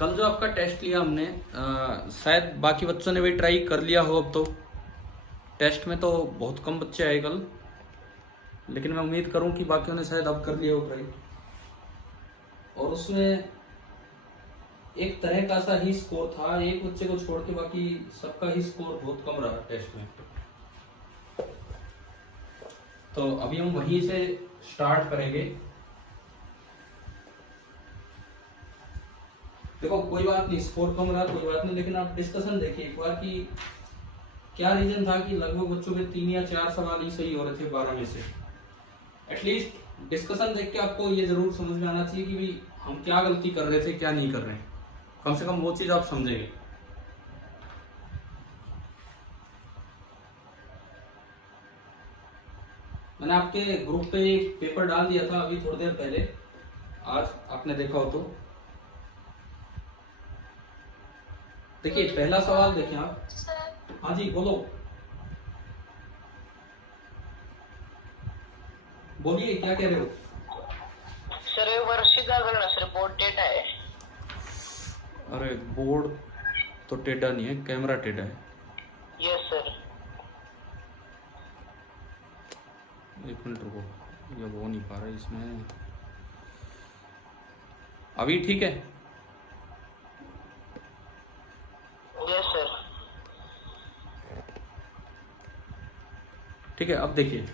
कल जो आपका टेस्ट लिया हमने शायद बाकी बच्चों ने भी ट्राई कर लिया हो। अब तो टेस्ट में तो बहुत कम बच्चे आए कल, लेकिन मैं उम्मीद करूं कि बाकियों ने शायद अब कर लिया हो ट्राई। और उसमें एक तरह का सा ही स्कोर था, एक बच्चे को छोड़ के बाकी सबका ही स्कोर बहुत कम रहा टेस्ट में। तो अभी हम वहीं से स्टार्ट करेंगे। देखो कोई बात नहीं, स्कोर कम रहा कोई बात नहीं, लेकिन आप डिस्कशन देखिए एक बार कि क्या रीजन था कि लगभग बच्चों के 3 या 4 सवाल ही सही हो रहे थे 12 में से। एटलीस्ट डिस्कशन देख के आपको ये जरूर समझ में आना चाहिए कि भाई हम क्या गलती कर रहे थे क्या नहीं कर रहे हैं, कम से कम वो चीज आप समझेंगे। मैंने आपके ग्रुप पे एक पेपर डाल दिया था अभी थोड़ी देर पहले, आज आपने देखा हो तो देखिए। पहला सवाल देखिए आप। हाँ जी बोलो, बोलिए क्या कह रहे हो। सर हे वर्षी जागरण ना सर, बोर्ड डेटा है। अरे बोर्ड तो टेढ़ा नहीं है, कैमरा टेढ़ा है। Yes sir. एक मिनट रुको, ये वो नहीं पा रहा है इसमें। अभी ठीक है। Yes sir. ठीक है, अब देखिए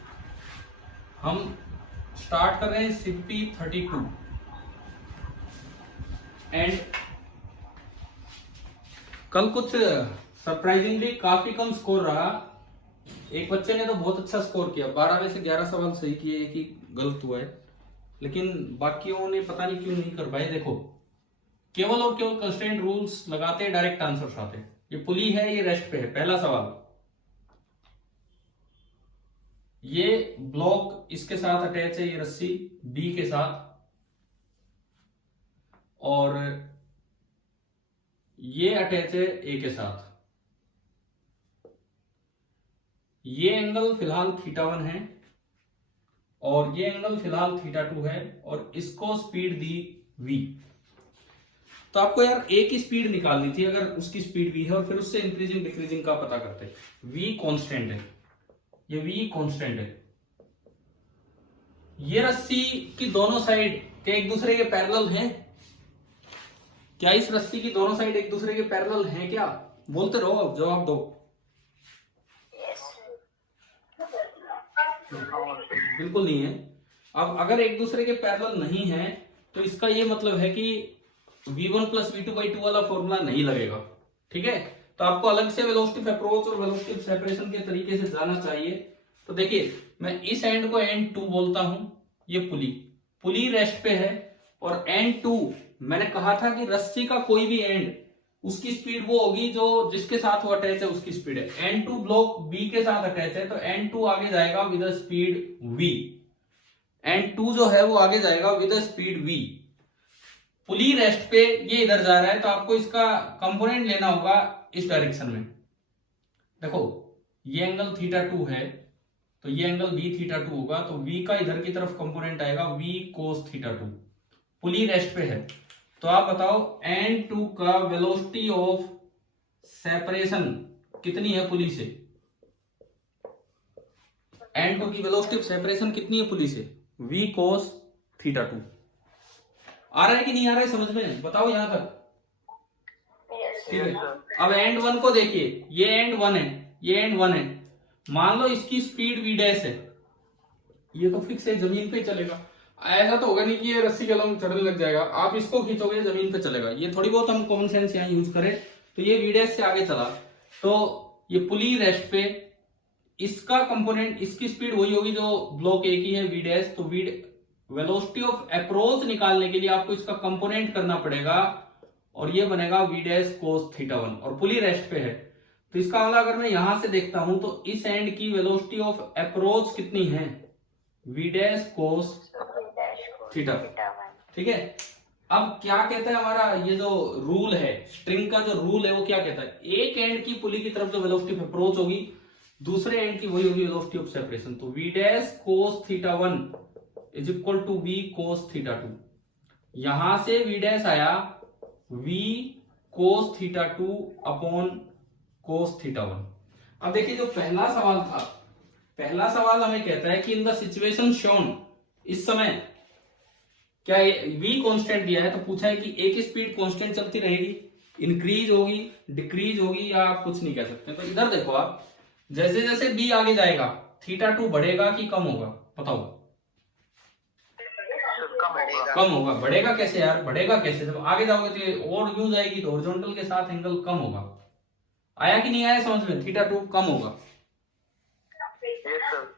हम स्टार्ट कर रहे हैं सिप्पी 32 एंड कल कुछ सरप्राइजिंगली काफी कम स्कोर रहा। एक बच्चे ने तो बहुत अच्छा स्कोर किया, 12 में से 11 सवाल सही किए, एक ही गलत हुआ है, लेकिन बाकियों ने पता नहीं क्यों नहीं कर पाए। देखो केवल और केवल कंस्ट्रेंट रूल्स लगाते हैं, डायरेक्ट आंसर आते हैं। ये पुली है, ये रेस्ट पे है। पहला सवाल, ये ब्लॉक इसके साथ अटैच है, ये रस्सी बी के साथ, और ये अटैच है ए के साथ। ये एंगल फिलहाल θ1 है और ये एंगल फिलहाल θ2 है, और इसको स्पीड दी v। तो आपको यार ए की स्पीड निकालनी थी अगर उसकी स्पीड v है, और फिर उससे इंक्रीजिंग डिक्रीजिंग का पता करते। v कांस्टेंट है, ये v कांस्टेंट है। ये रस्सी की दोनों साइड क्या एक दूसरे के पैरेलल हैं? क्या इस रस्सी की दोनों साइड एक दूसरे के पैरेलल हैं क्या? बोलते रहो, अब जवाब दो। बिल्कुल नहीं है। अब अगर एक दूसरे के पैरेलल नहीं है तो इसका ये मतलब है कि v1 प्लस v2/2 वाला फॉर्मूला नहीं लगेगा। ठीक है, तो आपको अलग से वेलोसिटी अप्रोच और वेलोसिटी सेपरेशन के तरीके से जाना चाहिए। तो देखिए मैं इस एंड को एंड 2 बोलता हूं, ये पुली रेस्ट पे है, और एंड 2 मैंने कहा था कि रस्सी का कोई भी एंड उसकी स्पीड वो होगी जो जिसके साथ वो अटैच है उसकी स्पीड है। N2 ब्लॉक B के साथ अटैच है तो N2 आगे जाएगा विद स्पीड V। N2 जो है वो आगे जाएगा with speed V। Pulley rest पे ये इधर जा रहा है, तो आपको इसका कंपोनेंट लेना होगा इस डायरेक्शन में। देखो ये एंगल θ2 है तो ये एंगल भी θ2 होगा, तो V का इधर की तरफ कंपोनेंट आएगा V cos θ2। पुली रेस्ट पे है, तो आप बताओ N2 का वेलोसिटी ऑफ सेपरेशन कितनी है पुली से? N2 की वेलोसिटी ऑफ सेपरेशन कितनी है पुली से? V cos θ2। आ रहा है कि नहीं आ रहा है समझ में? बताओ यहां तक। ठीक है, अब एंड 1 को देखिए, ये एंड 1 है, ये एंड 1 है। मान लो इसकी स्पीड v डैश है, ये तो फिक्स है, जमीन पे चलेगा। ऐसा तो होगा नहीं कि ये रस्सी के अलग चढ़ने लग जाएगा, आप इसको खींचोगे जमीन पे चलेगा। ये थोड़ी बहुत हम कॉमन सेंस यहाँ यूज करें, तो ये v डैश से आगे चला, तो ये पुली रेस्ट पे इसका कंपोनेंट, इसकी स्पीड वही होगी जो ब्लॉक ए की है v डैश। तो v वेलोसिटी ऑफ अप्रोच निकालने के लिए आपको इसका कंपोनेंट करना पड़ेगा, और ये बनेगा v डैश cos θ1, और पुली रेस्ट पे है। तो इसका मतलब अगर मैं यहां से देखता हूं तो इस एंड की वेलोसिटी ऑफ अप्रोच कितनी है? v dash cos θ। ठीक है, अब क्या कहता है हमारा ये जो रूल है, स्ट्रिंग का जो रूल है वो क्या कहता है? एक एंड की पुली की तरफ जो वेलोसिटी ऑफ अप्रोच होगी, दूसरे एंड की वही होगी वेलोसिटी ऑफ सेपरेशन। तो v dash cos θ1 is equal to v cos θ2। यहां से v डैश आया v cos theta 2 upon cos theta 1। अब देखिए जो पहला सवाल था, पहला सवाल हमें कहता है कि इन द सिचुएशन शोन, इस समय क्या v कांस्टेंट दिया है, तो पूछा है कि a की स्पीड कांस्टेंट चलती रहेगी, इंक्रीज होगी, डिक्रीज होगी, या आप कुछ नहीं कह सकते। तो इधर देखो आप, जैसे जैसे b आगे जाएगा थीटा 2 बढ़ेगा कि कम होगा, बताओ। कम होगा। बढ़ेगा कैसे यार, बढ़ेगा कैसे, जब आगे जाओगे तो ये और यूं जाएगी तो हॉरिजॉन्टल के साथ एंगल कम होगा। आया कि नहीं आया समझ में, थीटा 2 कम होगा।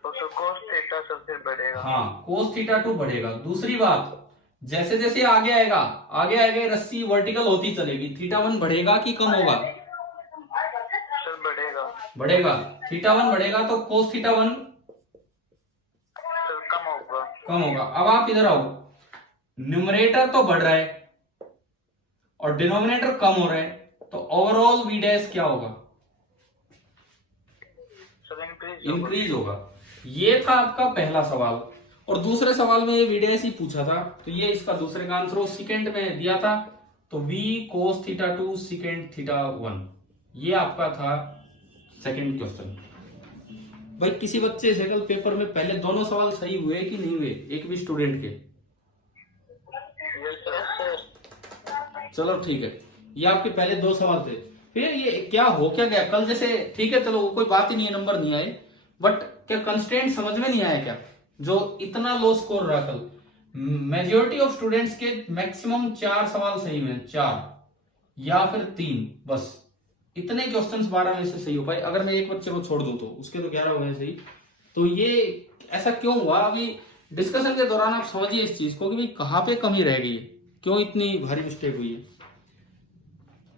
तो cos थीटा सबसे बढ़ेगा। हाँ, cos थीटा 2 बढ़ेगा। दूसरी बात, जैसे जैसे आगे आएगा, आगे आगे रस्सी वर्टिकल होती चलेगी, थीटा 1 बढ़ेगा कि कम होगा। सर बढ़ेगा। बढ़ेगा। थीटा 1 बढ़ेगा तो cos थीटा 1 सर कम होगा। कम होगा। अब आप इधर आओ, न्यूमरेटर तो बढ़ रहा है और डिनोमिनेटर कम हो रहा है, तो ओवरऑल वी डैश क्या होगा, सर इंक्रीज होगा। ये था आपका पहला सवाल। और दूसरे सवाल में ये वी डैश ही पूछा था, तो ये इसका दूसरे का आंसर सेकंड में दिया था, तो v cos theta 2 second theta 1, ये आपका था सेकंड क्वेश्चन। भाई किसी बच्चे से कल पेपर में पहले दोनों सवाल सही हुए कि नहीं हुए, एक भी स्टूडेंट के? चलो ठीक है, ये आपके पहले दो सवाल थे। फिर ये क्या हो क्या गया कल, जैसे ठीक है चलो कोई बात ही नहीं है, नंबर नहीं आए, बट क्या कंस्ट्रेंट समझ में नहीं आया क्या, जो इतना लो स्कोर रहा कल? मेजोरिटी ऑफ स्टूडेंट्स के मैक्सिमम 4 सवाल सही हुए, 4 या फिर 3, बस इतने क्वेश्चंस 12 में से सही हो पाए। अगर मैं एक बच्चे को छोड़ दूं तो उसके तो 11 हुए सही। तो ये ऐसा क्यों हुआ, अभी डिस्कशन के दौरान आप समझिए इस चीज को कि भाई कहाँ पे कमी रह गई है, क्यों इतनी भारी मिस्टेक हुई है।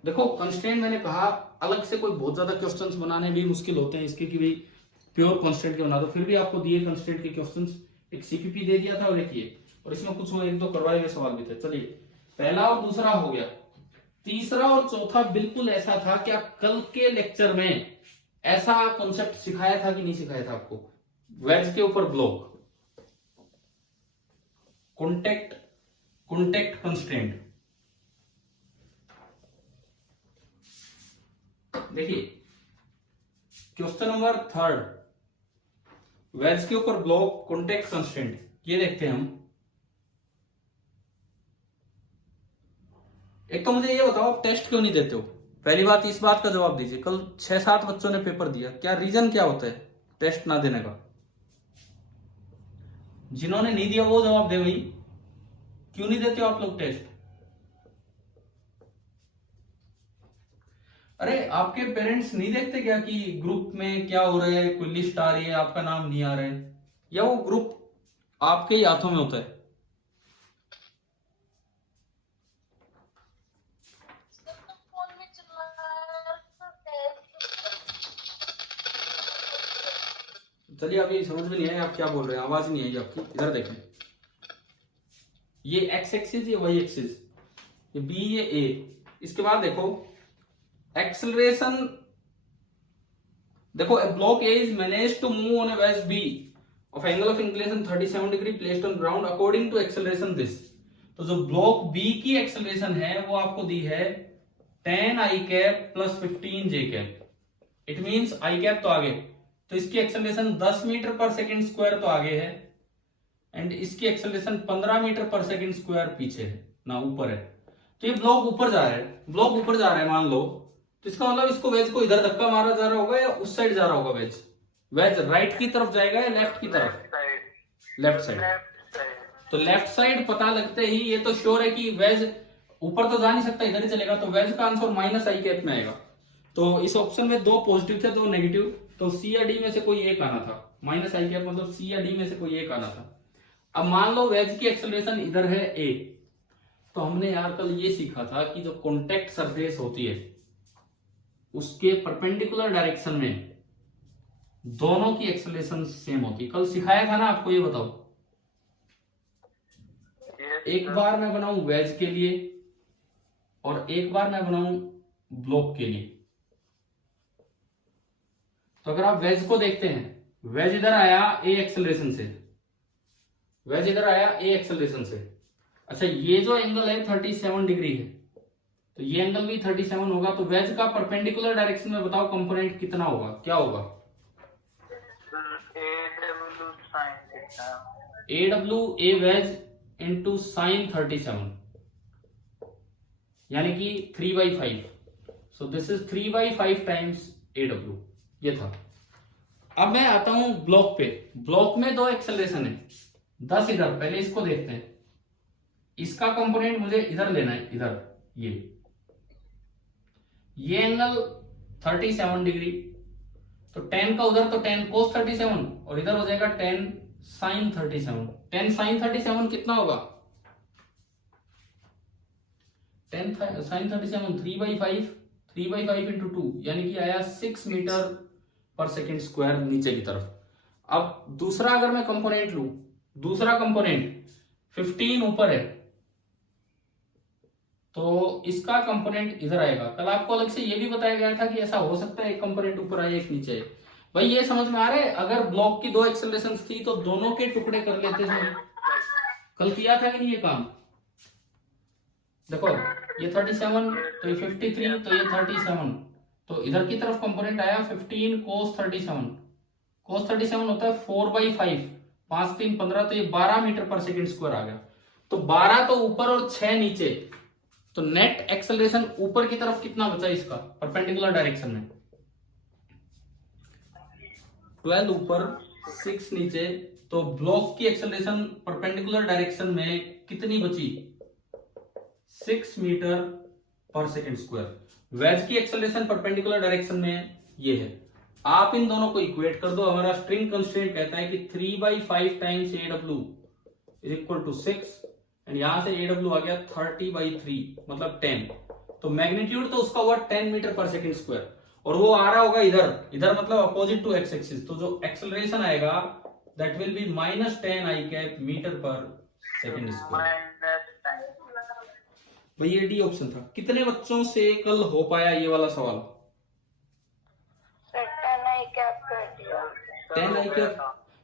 देखो कंस्ट्रेंट मैंने कहा, अलग से कोई बहुत ज्यादा क्वेश्चंस बनाने भी मुश्किल होते हैं इसके, कि भाई प्योर कंस्ट्रेंट के बना दो, फिर भी आपको दिए कंस्ट्रेंट के क्वेश्चंस, एक सीपीपी दे दिया था और एक ये, और इसमें कुछ एक दो करवाए हुए सवाल भी थे। चलिए पहला और दूसरा हो गया, तीसरा और चौथा बिल्कुल ऐसा था। क्या कल के लेक्चर में ऐसा कॉन्सेप्ट सिखाया था कि नहीं सिखाया था आपको? वेज के ऊपर ब्लॉक, कॉन्टेक्ट कंस्ट्रेंट। देखिए क्वेश्चन नंबर 3, वेज के ऊपर ब्लॉक कॉन्टेक्ट कंस्ट्रेंट, ये देखते हैं हम। एक तो मुझे ये बताओ, आप टेस्ट क्यों नहीं देते हो? पहली बात, इस बात का जवाब दीजिए। कल 6-7 बच्चों ने पेपर दिया, क्या रीजन क्या होता है टेस्ट ना देने का? जिन्होंने नहीं दिया वो जवाब दे भाई, क्यों नहीं देते हो आप लोग टेस्ट? अरे आपके पेरेंट्स नहीं देखते क्या कि ग्रुप में क्या हो रहा है, कोई लिस्ट आ रही है, आपका नाम नहीं आ रहा है, या वो ग्रुप आपके ही हाथों में होता है? चलिए अभी समझ में नहीं आया आप क्या बोल रहे हैं, आवाज नहीं आई आपकी। इधर देखें, ये एक्स एक्सिस, ये वाई एक्सिस, ये बी, ये ए। इसके बाद देखो एक्सेलरेशन, देखो a block A is managed to move on a wedge B of angle of inclination 37 degree placed on ground according to acceleration this। तो जो ब्लॉक B की एक्सेलरेशन है वो आपको दी है 10 i cap plus 15 j cap. It means i cap तो आगे, तो इसकी एक्सेलरेशन 10 मीटर पर सेकंड स्क्वायर तो आगे है, एंड इसकी एक्सेलरेशन 15 मीटर पर सेकंड स्क्वायर पीछे है ना, ऊपर है। तो ये ब्लॉक ऊपर जा रहा है, ब्लॉक ऊपर जा रहा है मान लो, तो इसका मतलब इसको वेज को इधर धक्का मारा जा रहा होगा या उस साइड जा रहा होगा वेज? वेज राइट की तरफ जाएगा या लेफ्ट की तरफ? Left side. तो लेफ्ट साइड पता लगते ही ये तो श्योर है कि वेज ऊपर तो जा नहीं सकता, इधर ही चलेगा, तो वेज का आंसर माइनस आई कैप में आएगा। तो इस ऑप्शन में 2 पॉजिटिव थे 2 नेगेटिव, तो सी या डी में से कोई एक आना था। माइनस आई कैप मतलब सी या डी में से कोई एक आना था। अब मान लो वेज की एक्सेलरेशन इधर है ए, तो हमने यार कल ये सीखा था कि जो कॉन्टेक्ट सरफेस होती है उसके परपेंडिकुलर डायरेक्शन में दोनों की एक्सेलरेशन सेम होती है। कल सिखाया था ना आपको, ये बताओ। एक बार मैं बनाऊं वेज के लिए और एक बार मैं बनाऊं ब्लॉक के लिए। तो अगर आप वेज को देखते हैं, वेज इधर आया ए एक्सेलरेशन से, वेज इधर आया ए एक्सेलरेशन से। अच्छा ये जो एंगल है 37 डिग्री है, तो ये एंगल भी 37 होगा। तो वेज का परपेंडिकुलर डायरेक्शन में बताओ कंपोनेंट कितना होगा, क्या होगा? AW ए वेज इंटू साइन 37 यानी कि 3/5। So this is 3/5 times AW। ये था। अब मैं आता हूं ब्लॉक पे। ब्लॉक में दो एक्सेलरेशन है, 10 इधर। पहले इसको देखते हैं। इसका कंपोनेंट मुझे इधर लेना है, इधर ये एंगल 37 डिग्री। तो 10 का उधर तो 10 cos 37 और इधर हो जाएगा 10 sin 37। 10 sin 37 कितना होगा? 10 sin 37 3/5 इंटू 2 यानी कि आया 6 मीटर पर सेकेंड स्क्वायर नीचे की तरफ। अब दूसरा अगर मैं कंपोनेंट लू, दूसरा कंपोनेंट 15 ऊपर है तो इसका कंपोनेंट इधर आएगा। कल आपको अलग से ये भी बताया गया था कि ऐसा हो सकता है एक कंपोनेंट ऊपर आए एक नीचे आए। भाई ये समझ में आ रहा है? अगर ब्लॉक की दो एक्सेलरेशन थी तो दोनों के टुकड़े कर लेते थे। कल किया था कि नहीं ये काम? देखो ये 37 तो ये 53 तो ये 37। तो इधर की तरफ कंपोनेंट आया 15 cos 37। cos 37 होता है 4/5, 5 3 15 तो ये 12 मीटर पर सेकेंड स्क्वायर आ गया। तो 12 तो ऊपर और 6 नीचे। तो नेट एक्सेलरेशन ऊपर की तरफ कितना बचा इसका परपेंडिकुलर डायरेक्शन में? 12 ऊपर 6 नीचे। तो ब्लॉक की एक्सेलरेशन परपेंडिकुलर डायरेक्शन में कितनी बची? 6 मीटर पर सेकेंड स्क्वायर। वेज की एक्सेलरेशन परपेंडिकुलर डायरेक्शन में ये है। आप इन दोनों को इक्वेट कर दो। हमारा स्ट्रिंग कंस्ट्रेंट कहता है कि 3/5 times AW is equal to 6 and यहां से AW आ गया 30/3 मतलब 10। तो मैग्नीट्यूड तो उसका हुआ 10 मीटर पर सेकेंड स्क्वायर और वो आ रहा होगा इधर। इधर मतलब अपोजिट टू एक्स एक्सिस। तो जो एक्सेलरेशन आएगा that will be -10 I cap meter पर सेकेंड स्क्वायर। भाई ये डी ऑप्शन था। कितने बच्चों से कल हो पाया ये वाला सवाल? 10 I कैप कर दिया। 10 I कैप।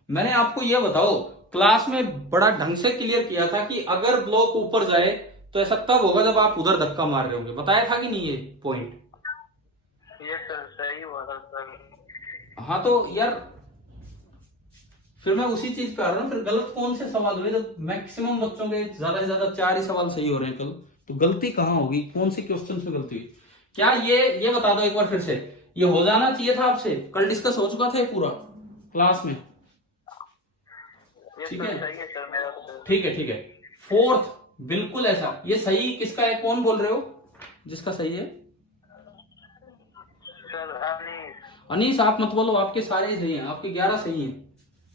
मैंने आपको ये बताओ क्लास में बड़ा ढंग से क्लियर किया था कि अगर ब्लॉक ऊपर जाए तो ऐसा तब होगा जब आप उधर धक्का मार रहे होंगे। बताया था कि नहीं ये पॉइंट? ये सर सही हुआ था सर। हाँ तो यार फिर मैं उसी चीज पे आ रहा हूँ। फिर गलत कौन से सवाल हुए जब मैक्सिमम बच्चों के ज्यादा से ज्यादा 4 ही सवाल सही हो रहे हैं कल? तो गलती कहाँ होगी? कौन से क्वेश्चन में गलती हुई? क्या ये बता दो एक बार फिर से। ये हो जाना चाहिए था आपसे, कल डिस्कस हो चुका था ये पूरा क्लास में। ठीक है ठीक है ठीक है। फोर्थ बिल्कुल ऐसा। ये सही किसका है? कौन बोल रहे हो जिसका सही है? सर अनीस आप मत बोलो, आपके सारे ही सही हैं। आपके 11 सही हैं।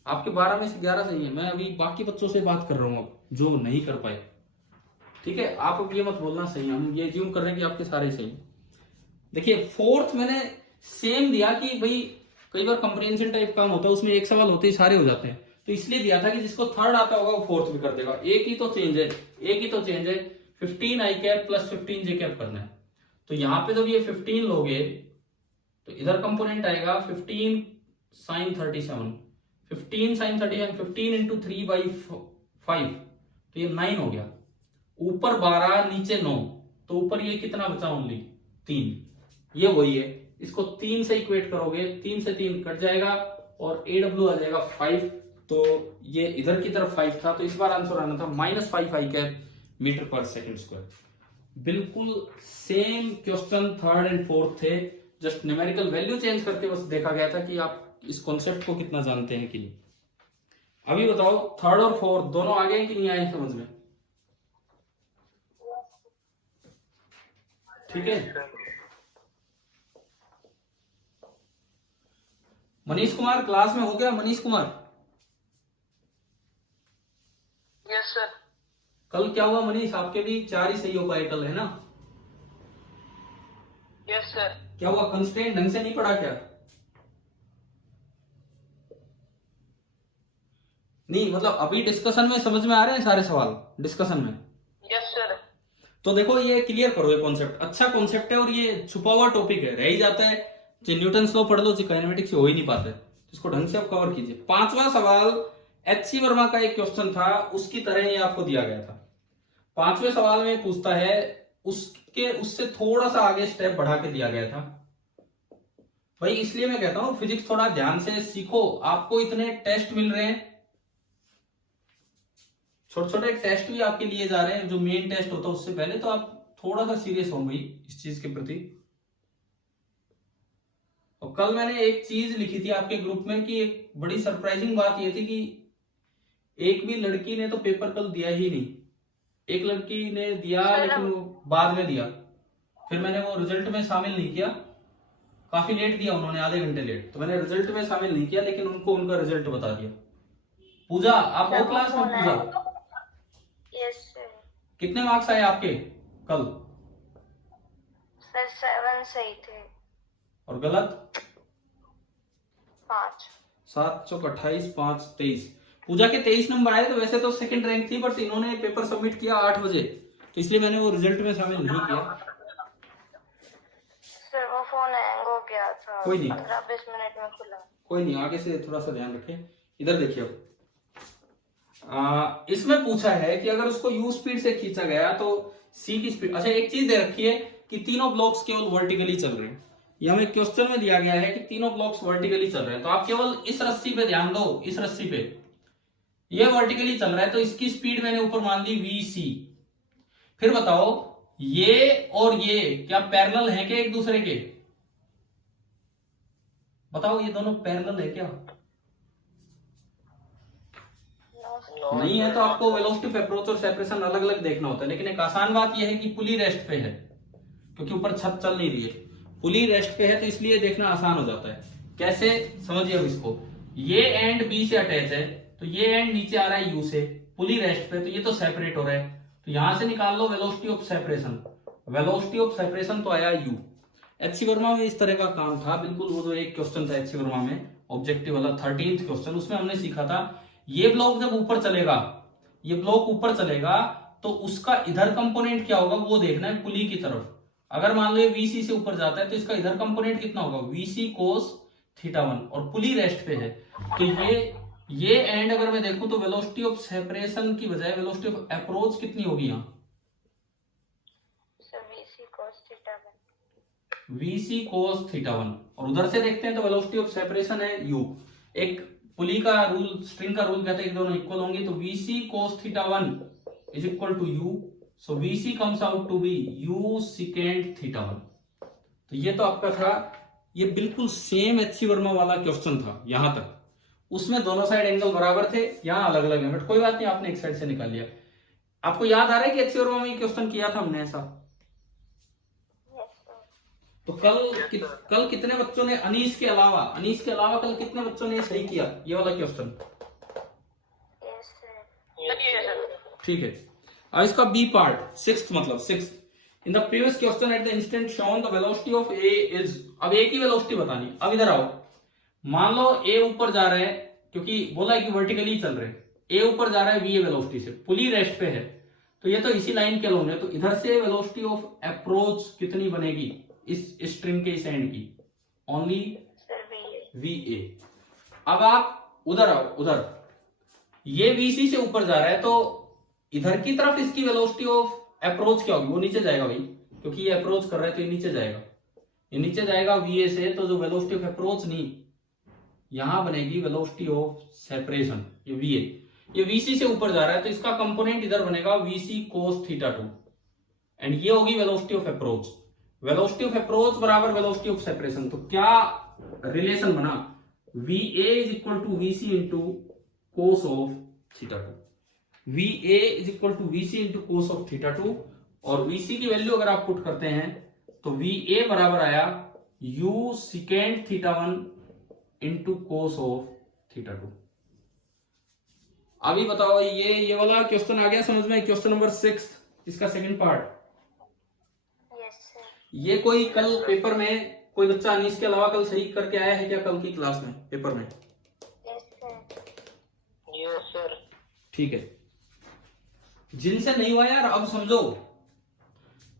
आपके 12 में से 11 सही है। मैं अभी बाकी बच्चों से बात कर रहा हूँ अब जो नहीं कर पाए। ठीक है आप अब ये मत बोलना सही है, हम ये ज्यूम कर रहे हैं कि आपके सारे सही। देखिए फोर्थ मैंने सेम दिया कि भाई कई बार कंप्रिहेंशन टाइप काम होता है उसमें एक सवाल होते ही सारे हो जाते हैं। तो इसलिए दिया था कि जिसको थर्ड आता होगा वो फोर्थ भी कर देगा। एक ही तो चेंज है, एक ही तो चेंज है। 15 I cap plus 15 J cap करना है। तो यहां पे जब ये 15 लोगे तो इधर कंपोनेंट आएगा 15 sin 37। 15 sin 37 15 इंटू 3/5 तो ये 9 हो गया। ऊपर 12 नीचे 9 तो ऊपर ये कितना बचा? ओनली 3। ये वही है। इसको 3 से इक्वेट करोगे, 3 से 3 कट जाएगा और AW आ जाएगा 5। तो ये इधर की तरफ 5 था तो इस बार आंसर आना था -5 I कैप मीटर पर सेकेंड स्क्वायर। बिल्कुल same question third and fourth थे, जस्ट न्यूमेरिकल वैल्यू चेंज करके बस देखा गया था कि आप इस कॉन्सेप्ट को कितना जानते हैं कि नहीं। अभी बताओ थर्ड और फोर्थ दोनों आ गए कि नहीं आए समझ में? ठीक है। मनीष कुमार क्लास में हो गया? Manish Kumar yes sir. कल क्या हुआ मनीष? आपके भी 4 ही सही हो पाए कल, है ना? Yes sir. क्या हुआ? कंस्ट्रेंट ढंग से नहीं पढ़ा क्या? नहीं मतलब अभी डिस्कशन में समझ में आ रहे हैं सारे सवाल डिस्कशन में? Yes sir. तो देखो ये क्लियर करो। ये कॉन्सेप्ट अच्छा कॉन्सेप्ट है और ये छुपा हुआ टॉपिक है, रह ही जाता है। चाहे न्यूटन लॉ पढ़ लो, चाहे काइनेमेटिक्स हो ही नहीं पाते। इसको ढंग से आप कवर कीजिए। 5वां सवाल एच.सी. वर्मा का एक क्वेश्चन था, उसकी तरह ये आपको दिया गया था। 5वें सवाल में पूछता है उस के उससे थोड़ा सा आगे स्टेप बढ़ा के दिया गया था भाई। इसलिए मैं कहता हूं फिजिक्स थोड़ा ध्यान से सीखो। आपको इतने टेस्ट मिल रहे हैं, छोटे छोटे टेस्ट भी आपके लिए जा रहे हैं, जो मेन टेस्ट होता है उससे पहले, तो आप थोड़ा सा सीरियस हो भाई इस चीज के प्रति। और कल मैंने एक चीज लिखी थी आपके ग्रुप में कि एक बड़ी सरप्राइजिंग बात यह थी कि एक भी लड़की ने तो पेपर कल दिया ही नहीं। एक लड़की ने दिया लेकिन वो बाद में दिया, फिर मैंने वो रिजल्ट में शामिल नहीं किया। काफी लेट दिया उन्होंने, आधे घंटे लेट, तो मैंने रिजल्ट में शामिल नहीं किया, लेकिन उनको उनका रिजल्ट बता दिया। पूजा आप हो क्लास में? पूजा यस सर। कितने मार्क्स आए आपके कल? सर 7 सही थे और गलत 5। 7 चौक 28, 5 23। पूजा के 23 नंबर आए, तो वैसे तो सेकंड रैंक थी, बट इन्होंने पेपर सबमिट किया 8 बजे, तो इसलिए मैंने वो रिजल्ट में शामिल नहीं किया। सर वो फोन हैंग हो गया था, कोई नहीं, 15-20 मिनट में खुला। कोई नहीं, आगे से थोड़ा सा ध्यान रखें। इधर देखिए, अब इसमें पूछा है कि अगर उसको यू स्पीड से खींचा गया तो सी की स्पीड। अच्छा, एक चीज दे रखी है कि तीनों ब्लॉक्स केवल वर्टिकली चल रहे हैं। ये हमें क्वेश्चन में दिया गया है कि तीनों ब्लॉक्स वर्टिकली चल रहे हैं, तो आप केवल इस रस्सी पे ध्यान दो। इस रस्सी पे ये वर्टिकली चल रहा है, तो इसकी स्पीड मैंने ऊपर मान ली वीसी। फिर बताओ ये और ये क्या पैरेलल है क्या एक दूसरे के? बताओ ये दोनों पैरेलल है क्या? नहीं है, तो आपको वेलोसिटी ऑफ अप्रोच और सेपरेशन अलग अलग देखना होता है। लेकिन एक आसान बात यह है कि पुली रेस्ट पे है, क्योंकि ऊपर छत चल नहीं रही है, पुली रेस्ट पे है, तो इसलिए देखना आसान हो जाता है। कैसे समझिए अब इसको। ये एंड बी से अटैच है, तो ये एंड नीचे आ रहा है यू से, पुली रेस्ट पे, तो ये तो सेपरेट हो रहा है, तो यहां से निकाल लो velocity of separation. Velocity of separation तो आया यू। एचसी वर्मा में इस तरह का काम था बिल्कुल। वो जो एक क्वेश्चन था एचसी वर्मा में ऑब्जेक्टिव वाला 13th क्वेश्चन, उसमें हमने सीखा था ये ब्लॉक जब ऊपर चलेगा, ये ब्लॉक ऊपर चलेगा, तो उसका इधर कंपोनेंट क्या होगा वो देखना है पुली की तरफ। अगर मान लो ये वीसी से ऊपर जाता है, तो इसका इधर कंपोनेंट कितना होगा? वीसी कोस थीटा1, और पुली रेस्ट पे है, तो ये एंड अगर मैं देखूं तो वेलोसिटी ऑफ सेपरेशन की बजाय वेलोसिटी ऑफ अप्रोच कितनी होगी यहाँ? VC cos थीटा1। और उधर से देखते हैं तो वेलोसिटी ऑफ सेपरेशन है यू। एक पुली का रूल, स्ट्रिंग का रूल कहता है कि दोनों इक्वल होंगे, तो VC cos theta one is equal to u, so VC comes out to be u secant theta one. तो ये तो आपका था, ये बिल्कुल सेम एचसी वर्मा वाला क्वेश्चन था यहां तक। उसमें दोनों साइड एंगल बराबर थे, यहां अलग अलग है, बट कोई बात नहीं, आपने एक साइड से निकाल लिया। आपको याद आ रहा है कि एचसी वर्मा में क्वेश्चन किया था हमने ऐसा? तो कल कितने बच्चों ने अनीस के अलावा कल कितने बच्चों ने सही किया ये वाला क्वेश्चन? ठीक है। अब इसका बी पार्ट, सिक्स्थ मतलब sixth. In the previous question at the instant shown the velocity of A is. अब ए की वेलोसिटी बतानी। अब इधर आओ, मान लो ए ऊपर जा रहे हैं, क्योंकि बोला है कि वर्टिकली चल रहे हैं, ए ऊपर जा रहा है वी वेलोसिटी से, पुली रेस्ट पे है, तो ये तो इसी लाइन के लोग है, तो इधर से वेलोसिटी ऑफ अप्रोच कितनी बनेगी इस स्ट्रिंग के इस एंड की? Only V A. अब आप उधर आओ, उधर ये वीसी से ऊपर जा रहा है, तो इधर की तरफ इसकी वेलोसिटी ऑफ अप्रोच क्या होगी? वो नीचे जाएगा भाई, क्योंकि ये अप्रोच कर रहा है तो ये नीचे जाएगा, ये नीचे जाएगा वीए से, तो जो वेलोसिटी ऑफ अप्रोच नहीं, यहां बनेगी वेलोसिटी ऑफ सेपरेशन, ये वीए। ये वीसी से ऊपर जा रहा है, तो इसका कंपोनेंट इधर बनेगा वीसी कोस थीटा2, एंड ये होगी velocity of approach. Velocity of approach बराबर वेलोसिटी ऑफ सेपरेशन, तो क्या रिलेशन बना? VA is equal to VC into cos of थीटा2। VA is equal to VC into cos of थीटा2, और VC की वैल्यू अगर आप पुट करते हैं तो VA बराबर आया U secant theta one into cos of theta two. अभी बताओ ये वाला क्वेश्चन आ गया समझ में? क्वेश्चन नंबर 6, इसका सेकंड पार्ट। ये कोई कल पेपर में कोई बच्चा अनीस के अलावा कल सही करके आया है क्या कल की क्लास में, पेपर में? Yes sir. ठीक है। जिनसे नहीं हुआ यार अब समझो,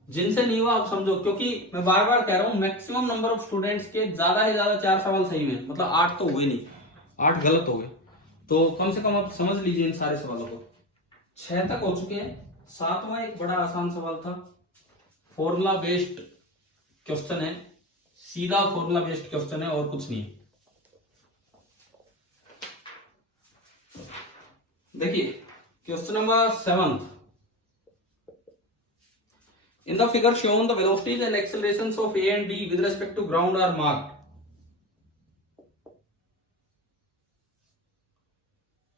जिनसे नहीं हुआ अब समझो, क्योंकि मैं बार बार कह रहा हूं मैक्सिमम नंबर ऑफ स्टूडेंट्स के ज्यादा से ज्यादा 4 सवाल सही में, मतलब 8 तो हुए नहीं, 8 गलत हो गए, तो कम से कम आप समझ लीजिए इन सारे सवालों को। 6 तक हो चुके हैं, 7वां एक बड़ा आसान सवाल था, फॉर्मूला बेस्ड क्वेश्चन है, सीधा फॉर्मूला बेस्ड क्वेश्चन है और कुछ नहीं है। देखिए question number 7, in the figure shown the velocities and accelerations of A and B with respect to ground are marked.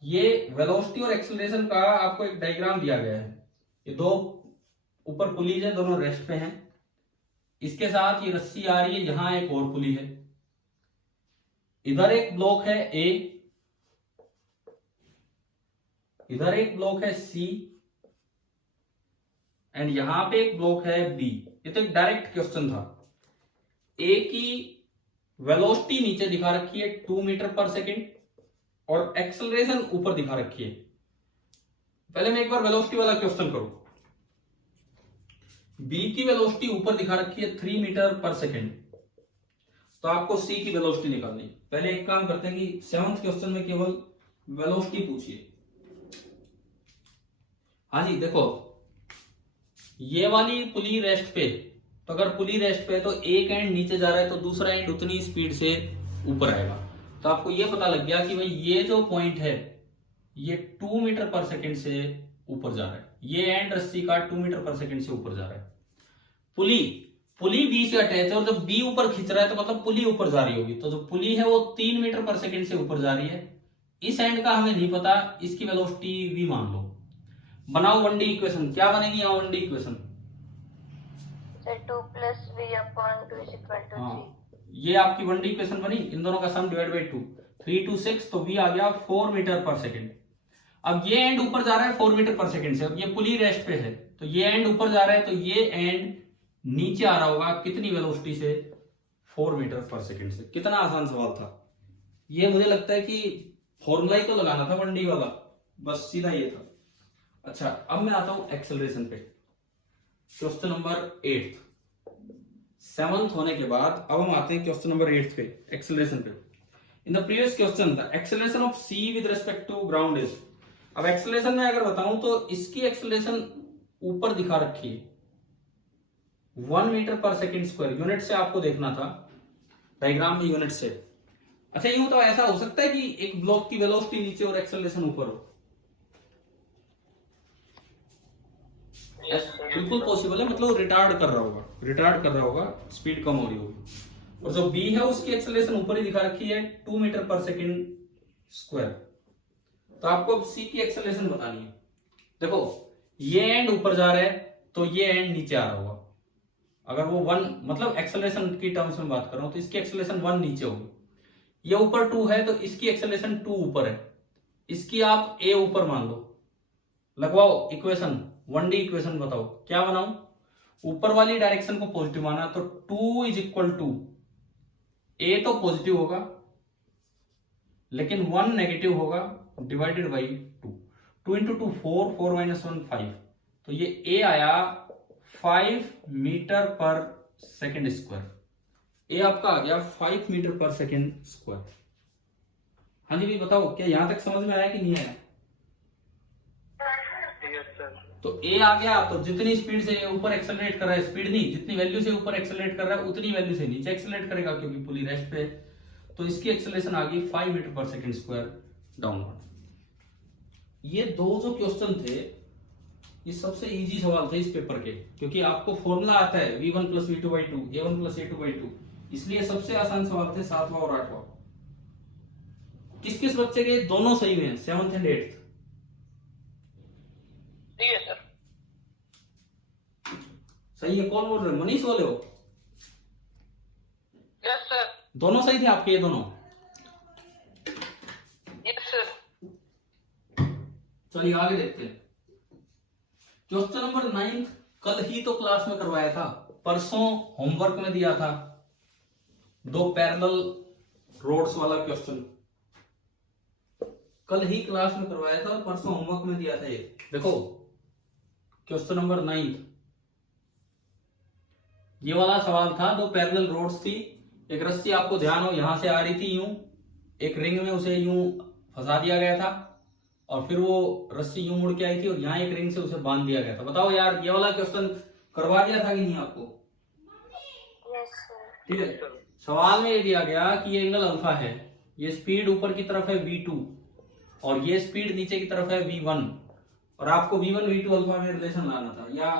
ये वेलोसिटी और एक्सेलरेशन का आपको एक डायग्राम दिया गया है। ये दो ऊपर पुलीज है, दोनों रेस्ट पे हैं। इसके साथ ये रस्सी आ रही है, यहां एक और पुली है। इधर एक ब्लॉक है ए, इधर एक ब्लॉक है सी एंड यहां पे एक ब्लॉक है बी। ये तो एक डायरेक्ट क्वेश्चन था। ए की वेलोसिटी नीचे दिखा रखी है 2 मीटर पर सेकेंड और एक्सेलरेशन ऊपर दिखा रखी है। पहले मैं एक बार वेलोसिटी वाला क्वेश्चन करूं। बी की वेलोसिटी ऊपर दिखा रखी है 3 मीटर पर सेकेंड, तो आपको सी की वेलोसिटी निकालनी। पहले एक काम करते हैं कि 7th क्वेश्चन में केवल वेलोसिटी पूछिए। हाँ जी, देखो ये वाली पुली रेस्ट पे, तो अगर पुली रेस्ट पे है तो एक एंड नीचे जा रहा है तो दूसरा एंड उतनी स्पीड से ऊपर आएगा। तो आपको ये पता लग गया कि भाई ये जो पॉइंट है ये 2 मीटर पर सेकेंड से ऊपर जा रहा है। ये एंड रस्सी का 2 मीटर पर सेकेंड से ऊपर जा रहा है। पुली बी से अटैच है और जब बी ऊपर खींच रहा है तो मतलब पुली ऊपर जा रही होगी। तो जो पुली है वो 3 मीटर पर सेकेंड से ऊपर जा रही है। इस एंड का हमें नहीं पता, इसकी वेलोसिटी वी मान लो। बनाओ 1D इक्वेशन। क्या बनेगी यहाँ 1D इक्वेशन? 2 + v/2 = 3। ये आपकी 1D इक्वेशन बनी। इन दोनों का सम डिवाइड बाई 2, 3 2 6, तो v आ गया 4 मीटर पर सेकेंड। अब ये एंड ऊपर जा रहा है 4 मीटर पर सेकेंड से। अब ये पुली रेस्ट पे है तो ये एंड ऊपर जा रहा है, तो ये एंड नीचे आ रहा होगा कितनी वेलोसिटी से? 4 मीटर पर सेकेंड से। कितना आसान सवाल था ये। मुझे लगता है कि फॉर्मूला ही तो लगाना था 1D वाला, बस सीधा ये था। अच्छा, अब मैं आता हूं एक्सेलरेशन पे। क्वेश्चन नंबर 8, 7th होने के बाद अब हम आते हैं क्वेश्चन नंबर 8 पे, एक्सेलरेशन पे। In the previous question the acceleration of C with respect to ground is. अब एक्सेलरेशन में अगर बताऊं तो इसकी एक्सेलरेशन ऊपर दिखा रखी है 1 मीटर पर सेकेंड स्क्वायर। यूनिट से आपको देखना था डायग्राम में, यूनिट से। अच्छा, यूं तो ऐसा हो सकता है कि एक ब्लॉक की वेलोसिटी नीचे और एक्सेलरेशन ऊपर हो? बिल्कुल पॉसिबल है। मतलब रिटार्ड कर रहा होगा, स्पीड कम हो रही होगी। और जो बी है उसकी एक्सेलरेशन ऊपर ही दिखा रखी है 2 मीटर पर सेकेंड स्क्वायर। तो आपको सी की एक्सेलरेशन बतानी है। देखो ये एंड ऊपर जा रहा है तो ये एंड नीचे आ रहा होगा। अगर वो 1, मतलब एक्सेलरेशन की टर्म्स में बात कर रहा हूं तो इसकी एक्सेलरेशन 1 नीचे होगी। ये ऊपर 2 है तो इसकी एक्सेलरेशन 2 ऊपर है। इसकी आप ए ऊपर मान लो। लगवाओ इक्वेशन, 1D इक्वेशन बताओ क्या बनाऊं। ऊपर वाली डायरेक्शन को पॉजिटिव माना तो 2 = ए तो पॉजिटिव होगा लेकिन 1 नेगेटिव होगा, डिवाइडेड बाई 2। 2 × 2 4, 4 - 1 5। तो ये ए आया 5 मीटर पर सेकेंड स्क्वायर। ए आपका आ गया 5 मीटर पर सेकेंड स्क्वायर। हाँ जी, भी बताओ क्या यहां तक समझ में आया कि नहीं आया? तो ए आ गया तो जितनी स्पीड से ऊपर एक्सेलरेट कर रहा है, स्पीड नहीं, जितनी वैल्यू से ऊपर एक्सेलरेट कर रहा है उतनी वैल्यू से नीचे एक्सेलरेट करेगा क्योंकि पुली रेस्ट पे। तो इसकी एक्सेलरेशन आ गई 5 मीटर पर सेकेंड स्क्वायर डाउनवर्ड। ये दो जो क्वेश्चन थे ये सबसे इजी सवाल थे इस पेपर के, क्योंकि आपको फॉर्मूला आता है v1 + v2/2, a1 + a2/2, इसलिए सबसे आसान सवाल थे 7वां और 8वां। किस किस बच्चे के दोनों सही हुए हैं 7th एंड 8th? ठीक है सर। सही है। कौन बोल रहे हो? मनीष बोले हो? Yes sir. दोनों सही थे आपके? ये दोनों? Yes sir. चलिए आगे देखते हैं। क्वेश्चन नंबर 9 कल ही तो क्लास में करवाया था, परसों होमवर्क में दिया था। 2 पैरेलल रोड्स वाला क्वेश्चन कल ही क्लास में करवाया था और परसों होमवर्क में दिया था। ये देखो क्वेश्चन नंबर 9, ये वाला सवाल था। 2 पैरेलल रोड्स थी, एक रस्सी आपको ध्यान हो यहां से आ रही थी यूं, एक रिंग में उसे यूं फंसा दिया गया था और फिर वो रस्सी यूं मुड़ के आई थी और यहाँ एक रिंग से उसे बांध दिया गया था। बताओ यार ये वाला क्वेश्चन करवा दिया था कि नहीं आपको? Yes sir. ठीक है, सवाल में ये दिया गया कि ये एंगल अल्फा है, ये स्पीड ऊपर की तरफ है v2 और ये स्पीड नीचे की तरफ है v1, और आपको v1 v2 अल्फा में रिलेशन लाना था या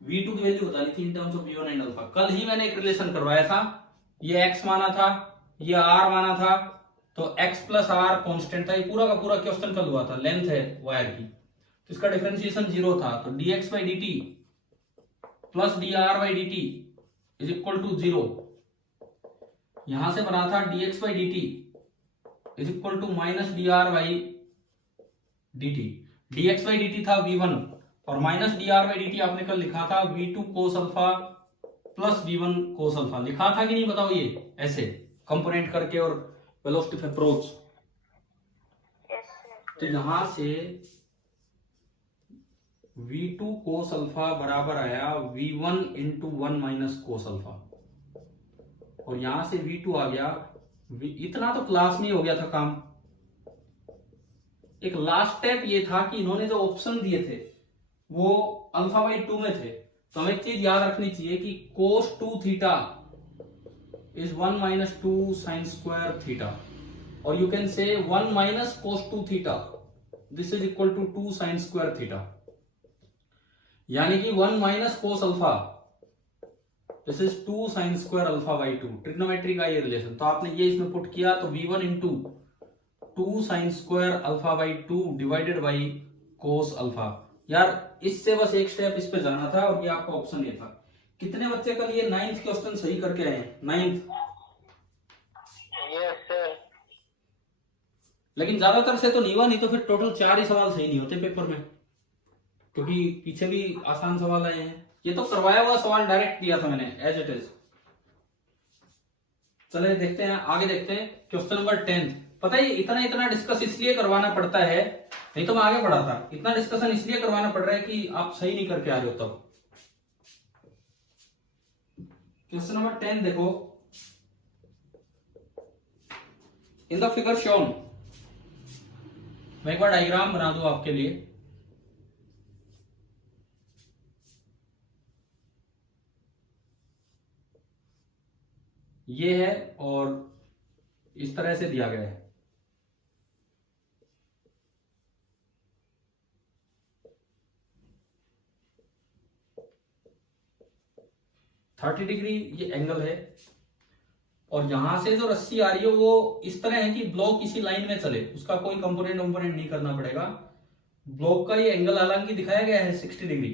v2 की वैल्यू बतानी थी in terms of v1 and alpha. कल ही मैंने एक रिलेशन करवाया था, ये x माना था, ये r माना था, तो x प्लस आर कॉन्स्टेंट था। ये पूरा का पूरा क्वेश्चन कल हुआ था, लेंथ है वायर की, तो इसका डिफरेंशिएशन 0 था, तो dx by dt plus dr by dt is equal to 0। यहां से बना था dx by dt is equal to minus dr by dt। dx by dt था v1 और माइनस dr बाई dt आपने कल लिखा था v2 cos alpha plus v1 cos alpha. लिखा था कि नहीं बताओ, ये ऐसे कंपोनेंट करके और velocity of approach. Yes sir. तो यहां से v2 कोस अल्फा बराबर आया v1 into 1 minus cos alpha, और यहां से v2 आ गया इतना तो क्लास में ही हो गया था काम। एक लास्ट स्टेप ये था कि इन्होंने जो ऑप्शन दिए थे वो अल्फा बाई 2 में थे, तो हमें एक चीज याद रखनी चाहिए कि cos 2 theta is 1 minus 2 sine square theta, और you can say 1 minus cos 2 theta, this is equal to 2 sine square theta, यानी कि 1 minus cos alpha this is 2 sine square alpha by 2, trigonometry का ये रिलेशन। तो आपने ये इसमें put किया तो v1 into 2 sine square alpha by 2 divided by cos alpha. यार इससे बस एक स्टेप इस पे जाना था और ये आपका ऑप्शन ये था। कितने बच्चे कल ये 9th क्वेश्चन सही करके आए हैं? 9th? Yes sir. लेकिन ज्यादातर से तो नहीं हुआ, नहीं तो फिर टोटल 4 ही सवाल सही नहीं होते पेपर में, क्योंकि पीछे भी आसान सवाल आए हैं। ये तो करवाया हुआ सवाल डायरेक्ट दिया था मैंने एज इट इज। चले देखते हैं आगे, देखते हैं क्वेश्चन नंबर 10। पता है इतना इतना डिस्कस इसलिए करवाना पड़ता है, नहीं तो मैं आगे पढ़ाता। इतना डिस्कशन इसलिए करवाना पड़ रहा है कि आप सही नहीं करके आ रहे हो तब। क्वेश्चन नंबर 10 देखो, इन द फिगर शोन, मैं एक बार डायग्राम बना दूं आपके लिए। ये है और इस तरह से दिया गया है। थर्टी डिग्री ये एंगल है, और यहां से जो रस्सी आ रही है वो इस तरह है कि ब्लॉक इसी लाइन में चले, उसका कोई कंपोनेंट नहीं करना पड़ेगा। ब्लॉक का ये एंगल हालांकि दिखाया गया है 60 डिग्री,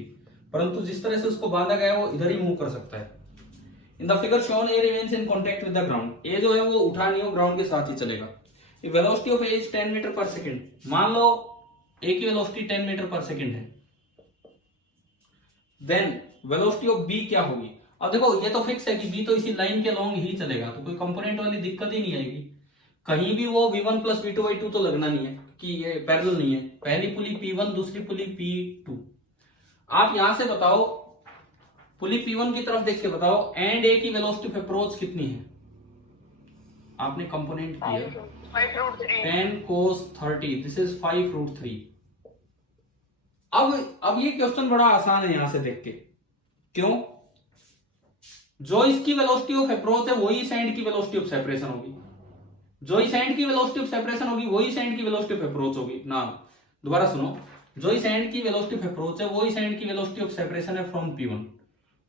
परंतु जिस तरह से उसको बांधा गया है वो इधर ही मूव कर सकता है। In the figure shown A remains in contact with the ground, A जो है वो उठा नहीं हो, ग्राउंड के साथ ही चलेगा। Velocity of A is 10 meter पर सेकंड। मान लो ए की वेलोसिटी 10 मीटर पर सेकंड है, देन वेलोसिटी ऑफ बी क्या होगी? अब देखो ये तो फिक्स है कि बी तो इसी लाइन के लॉन्ग ही चलेगा, तो कोई कंपोनेंट वाली दिक्कत ही नहीं आएगी। कहीं भी वो v1 प्लस v2 बाई 2 तो लगना नहीं है कि ये पैरेलल नहीं है। पहली पुली p1, दूसरी पुली p2। आप यहां से बताओ, पुली p1 की तरफ देख के बताओ एंड ए की वेलोसिटी ऑफ अप्रोच कितनी है? आपने कंपोनेंट किया 5√3। 10 cos 30, दिस इज 5√3। अब ये क्वेश्चन बड़ा आसान है यहां से देख के। क्यों? जो इसकी वेलोसिटी ऑफ अप्रोच है वही इस एंड की वेलोसिटी ऑफ सेपरेशन होगी, जो इस एंड की वेलोसिटी ऑफ सेपरेशन होगी वही इस एंड की वेलोसिटी ऑफ अप्रोच होगी ना। दोबारा सुनो, जो इस एंड की वेलोसिटी ऑफ अप्रोच है वो इस एंड की वेलोसिटी ऑफ सेपरेशन है फ्रॉम p1,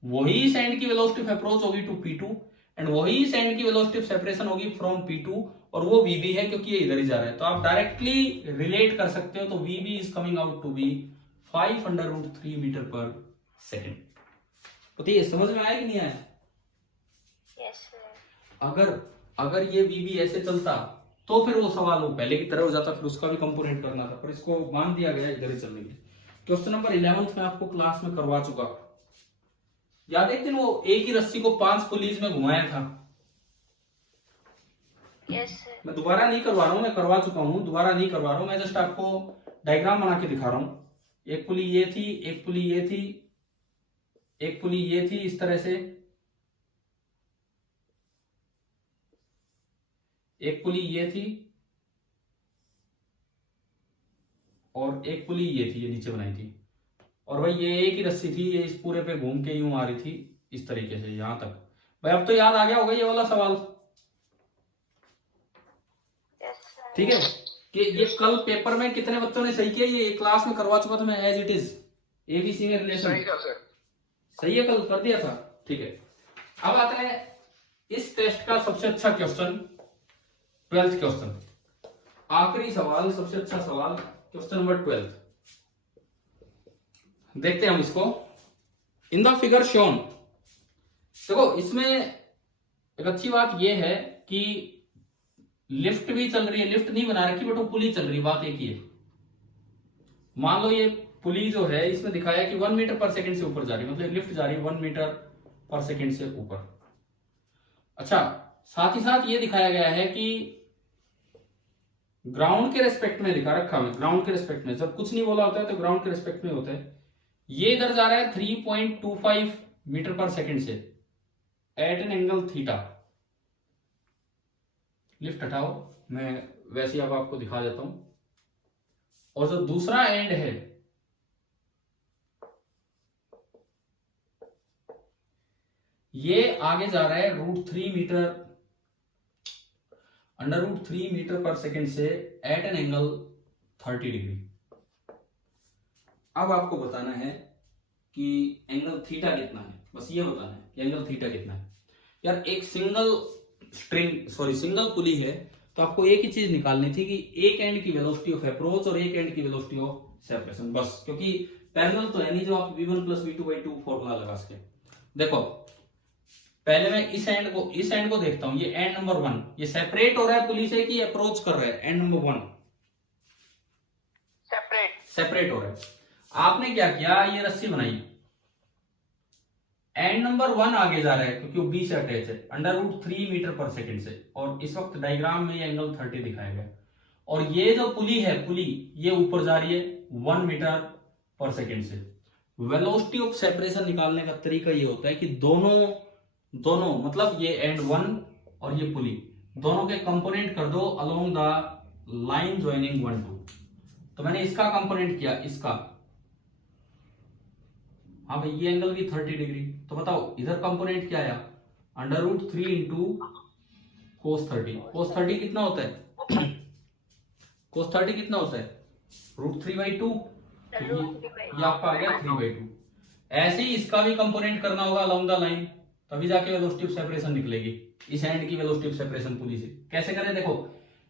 वही इस एंड की वेलोसिटी ऑफ अप्रोच होगी टू p2, एंड वही इस एंड की वेलोसिटी ऑफ सेपरेशन होगी फ्रॉम p2, और वो vb है क्योंकि ये इधर ही जा रहा है। तो आप डायरेक्टली रिलेट कर सकते हो, तो vb is coming out to be 5√3 meter पर सेकेंड। तो ये समझ में आया कि नहीं आया? Yes sir. अगर ये vb ऐसे चलता तो फिर वो सवाल वो पहले की तरह हो जाता, फिर उसका भी कंपोनेंट करना था, पर इसको मान दिया गया इधर ही चलने के लिए। क्वेश्चन नंबर 11 में आपको क्लास में करवा चुका। याद है एक दिन वो एक ही रस्सी को 5 पुलीज में घुमाया था? Yes sir. मैं दोबारा नहीं करवा रहा हूं, मैं करवा चुका हूं, दोबारा नहीं करवा रहा हूं, मैं जस्ट आपको डायग्राम बना के दिखा रहा हूं। एक पुली ये थी, एक पुली ये थी, एक पुली ये थी इस तरह से, एक पुली ये थी, और एक पुली ये थी, ये नीचे बनाई थी, और भाई ये एक ही रस्सी थी, ये इस पूरे पे घूम के यूं आ रही थी इस तरीके से यहां तक। भाई अब तो याद आ गया होगा ये वाला सवाल, Yes, sir. ठीक है। कि ये कल पेपर में कितने बच्चों ने सही किया, ये क्लास में करवा चुका था मैं एज इट इज, एबीसी में रिलेशन। सही था सर। सही है, कल कर दिया था, ठीक है। अब आते हैं इस टेस्ट का सबसे अच्छा क्वेश्चन, 12th क्वेश्चन, आखिरी सवाल, सबसे अच्छा सवाल, क्वेश्चन नंबर 12। देखते हैं हम इसको। इन द फिगर शोन, देखो इसमें एक अच्छी बात यह है कि लिफ्ट भी चल रही है, लिफ्ट नहीं बना रखी बट वो पुली चल रही है, बात एक ही है। मान लो ये पुली जो है इसमें दिखाया कि 1 मीटर पर सेकंड से ऊपर जा रही है, मतलब लिफ्ट जा रही है 1 मीटर पर सेकंड से ऊपर। अच्छा, साथ ही साथ ये दिखाया गया है कि ग्राउंड के रेस्पेक्ट में दिखा रखा है, ग्राउंड के रेस्पेक्ट में, जब कुछ नहीं बोला होता है तो ग्राउंड के रेस्पेक्ट में होता है। ये इधर जा रहा है 3.25 मीटर पर सेकंड से at an angle theta. Lift हटाओ, मैं वैसे अब आपको दिखा देता हूं। और जो दूसरा एंड है ये आगे जा रहा है √3 मीटर, अंडर √3 मीटर पर सेकंड से एट एन एंगल 30 डिग्री। अब आपको बताना है कि एंगल थीटा कितना है, बस ये बताना है कि एंगल थीटा कितना है। यार एक सिंगल पुली है तो आपको एक ही चीज निकालनी थी कि एक एंड की वेलोसिटी ऑफ अप्रोच और एक एंड की वेलोसिटी ऑफ सेपरेशन, बस। क्योंकि पैरेलल तो है नहीं जो आप v1 + v2/2 फॉर्मूला लगा सके। देखो पहले मैं इस एंड को देखता हूं, ये एंड नंबर 1, ये सेपरेट हो रहा है पुली से कि अप्रोच कर रहा है? एंड नंबर 1 सेपरेट हो रहा है। आपने क्या किया, ये रस्सी बनाई, एंड नंबर 1 आगे जा रहा है क्योंकि वो बी से अटैच है, अंडर √3 मीटर पर सेकंड से, और इस वक्त डायग्राम में ये एंगल 30 दिखाया गया। और ये जो पुली है, ये ऊपर जा रही है 1 मीटर पर सेकंड से। वेलोसिटी ऑफ सेपरेशन निकालने का तरीका ये होता है कि दोनों मतलब ये एंड 1 और ये पुली, दोनों के कंपोनेंट कर दो अलोंग द लाइन ज्वाइनिंग 1 2। तो मैंने इसका कंपोनेंट किया, इसका, हाँ भाई ये एंगल भी 30 डिग्री। तो बताओ इधर कंपोनेंट क्या आया, अंडर √3 इंटू cos 30। cos 30 कितना होता है? cos 30 कितना होता है? √3/2। ये आपका आ गया 3/2। ऐसे ही इसका भी कंपोनेंट करना होगा अलोंग द लाइन, तभी जाके वेलोसिटी ऑफ सेपरेशन निकलेगी, इस एंड की वेलोसिटी ऑफ सेपरेशन पुली से। कैसे करें? देखो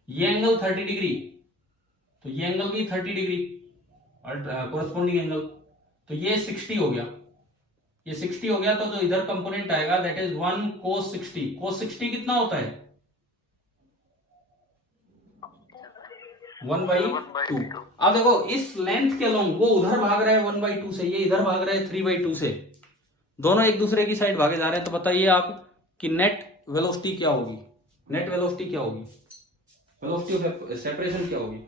ये एंगल 30 डिग्री, तो ये एंगल भी 30 डिग्री कोरस्पॉन्डिंग एंगल, तो ये 60 हो गया, ये 60 हो गया। तो जो इधर कंपोनेंट आएगा दैट इज 1 cos 60। cos 60 कितना होता है? 1/2। अब देखो इस लेंथ के लॉन्ग वो उधर भाग रहा है 1/2 से, ये इधर भाग रहा है 3/2 से, दोनों एक दूसरे की साइड भागे जा रहे हैं। तो बताइए आप कि नेट वेलोसिटी क्या होगी? नेट वेलोसिटी क्या होगी? वेलोसिटी ऑफ सेपरेशन क्या होगी?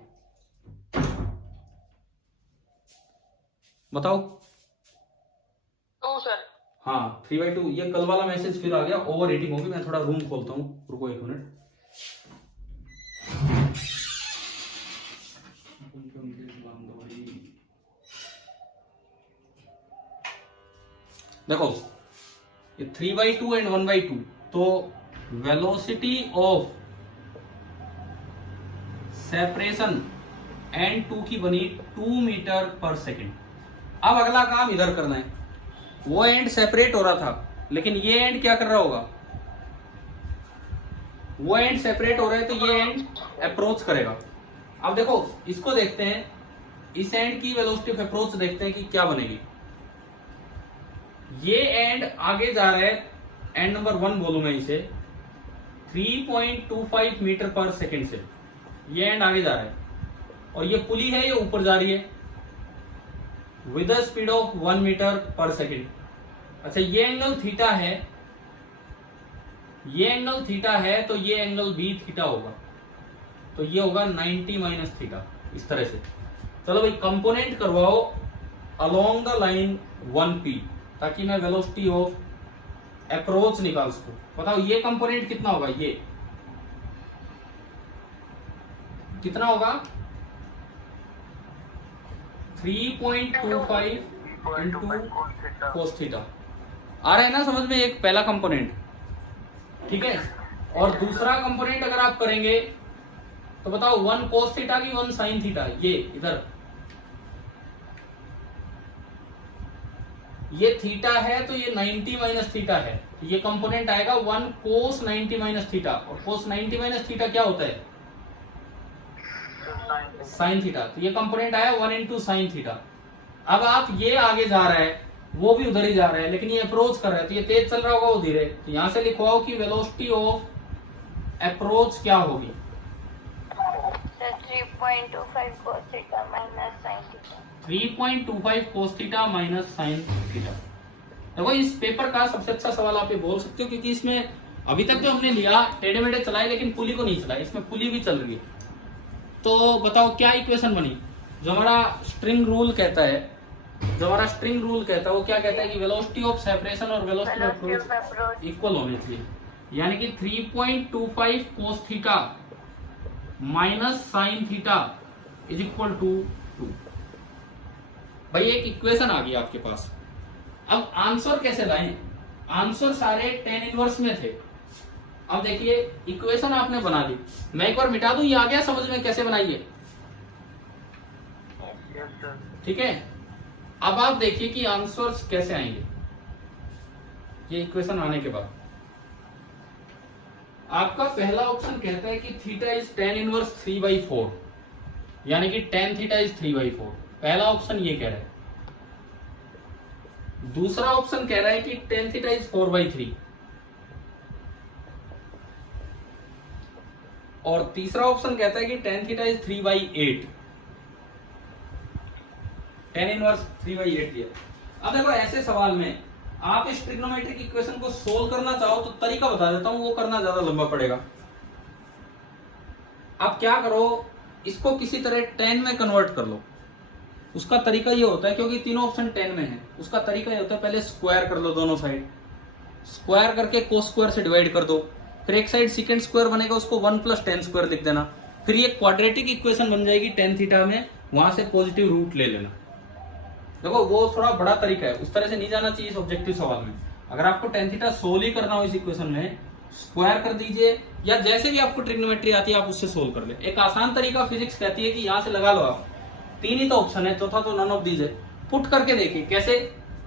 बताओ। 2 सर। हाँ 3/2। ये कल वाला मैसेज फिर आ गया, ओवर हीटिंग होगी। मैं थोड़ा रूम खोलता हूँ, रुको 1 मिनट। देखो ये 3/2 एंड 1/2, तो वेलोसिटी ऑफ सेपरेशन एंड 2 की बनी 2 मीटर पर सेकेंड। अब अगला काम इधर करना है, वो एंड सेपरेट हो रहा था लेकिन ये एंड क्या कर रहा होगा? वो एंड सेपरेट हो रहा है तो ये एंड अप्रोच करेगा। अब देखो इसको देखते हैं, इस एंड की वेलोसिटी ऑफ अप्रोच देखते हैं कि क्या बनेगी। ये एंड आगे जा रहा है, एंड नंबर 1 बोलूं मैं इसे, 3.25 मीटर पर सेकेंड से, ये एंड आगे जा रहा है, और ये पुली है ये ऊपर जा रही है with the speed of 1 meter पर सेकेंड। अच्छा ये एंगल थीटा है, ये एंगल थीटा है, तो ये एंगल भी थीटा होगा, तो ये होगा 90 - थीटा, इस तरह से। चलो भाई कंपोनेंट करवाओ अलोंग द लाइन 1p, ताकि मैं वेलोसिटी ऑफ अप्रोच निकाल सकूं। बताओ ये कंपोनेंट कितना होगा? ये कितना होगा? 3.25 इंटू कोस थीटा। आ रहा है ना समझ में, एक पहला कंपोनेंट, ठीक है। और दूसरा कंपोनेंट अगर आप करेंगे तो बताओ 1 कोस थीटा की 1 साइन थीटा, ये इधर ये थीटा है तो ये 90 माइनस थीटा है, तो ये कंपोनेंट आएगा 1 कोस 90 माइनस थीटा। और कोस 90 माइनस थीटा क्या होता है? Sine theta. तो ये कंपोनेंट आया 1 इंटू साइन थीटा। अब आप ये आगे जा रहा है, वो भी उधर ही जा रहा है, लेकिन ये अप्रोच कर रहा है, तो ये तेज चल रहा होगा, वो धीरे। तो यहां से लिखवाओ कि वेलोसिटी ऑफ अप्रोच क्या होगी? Sir 3.25 cos theta minus sin theta। 3.25 cos theta minus sine theta. देखो इस पेपर का सबसे अच्छा सवाल आप ये बोल सकते हो, क्योंकि इसमें अभी तक तो हमने लिया टेढ़े मेढ़े चलाए, लेकिन पुली को नहीं चलाए, इसमें पुली भी चल रही है। तो बताओ क्या इक्वेशन बनी? जो हमारा स्ट्रिंग रूल कहता है, वो क्या कहता है कि वेलोसिटी ऑफ सेपरेशन और वेलोसिटी ऑफ अप्रोच इक्वल होने चाहिए। यानी कि 3.25 cos theta minus sine theta is equal to 2। भाई एक इक्वेशन आ गई आपके पास। अब आंसर कैसे लाएं? आंसर सारे tan इनवर्स में थे। अब देखिए इक्वेशन आपने बना ली, मैं एक बार मिटा दूं, ये आ गया समझ में कैसे बनाइए? ठीक है। अब आप देखिए कि आंसर्स कैसे आएंगे ये इक्वेशन आने के बाद। आपका पहला ऑप्शन कहता है कि थीटा इज tan इनवर्स 3/4, यानी कि tan थीटा इज 3/4। पहला ऑप्शन ये कह रहा है। दूसरा ऑप्शन कह रहा है कि tan थीटा इज 4/3। और तीसरा ऑप्शन कहता है कि tan theta is 3/8। tan inverse 3/8 दिया। अब देखो ऐसे सवाल में आप इस ट्रिग्नोमेट्रिक इक्वेशन को सोल्व करना चाहो तो तरीका बता देता हूं, वो करना ज्यादा लंबा पड़ेगा। आप क्या करो, इसको किसी तरह tan में कन्वर्ट कर लो। उसका तरीका ये होता है, क्योंकि तीनों ऑप्शन tan में है, उसका तरीका ये होता है पहले स्क्वायर कर लो दोनों साइड, स्क्वायर करके कोस स्क्वायर से डिवाइड कर दो, फिर एक साइड सेकंड स्क्वायर बनेगा, उसको 1 + tan स्क्वायर लिख देना, फिर ये क्वाड्रेटिक इक्वेशन बन जाएगी tan थीटा में, वहां से पॉजिटिव रूट ले लेना। देखो वो थोड़ा बड़ा तरीका है, उस तरह से नहीं जाना चाहिए इस ऑब्जेक्टिव सवाल में। अगर आपको tan थीटा सोल्व ही करना हो इस इक्वेशन में, स्क्वायर कर दीजिए, या जैसे भी आपको ट्रिग्नोमेट्री आती है आप उससे सोल्व कर ले। एक आसान तरीका फिजिक्स कहती है कि यहां से लगा लो आप, 3 ही तो ऑप्शन है, चौथा तो नन ऑफ दीज है। पुट करके देखिए कैसे।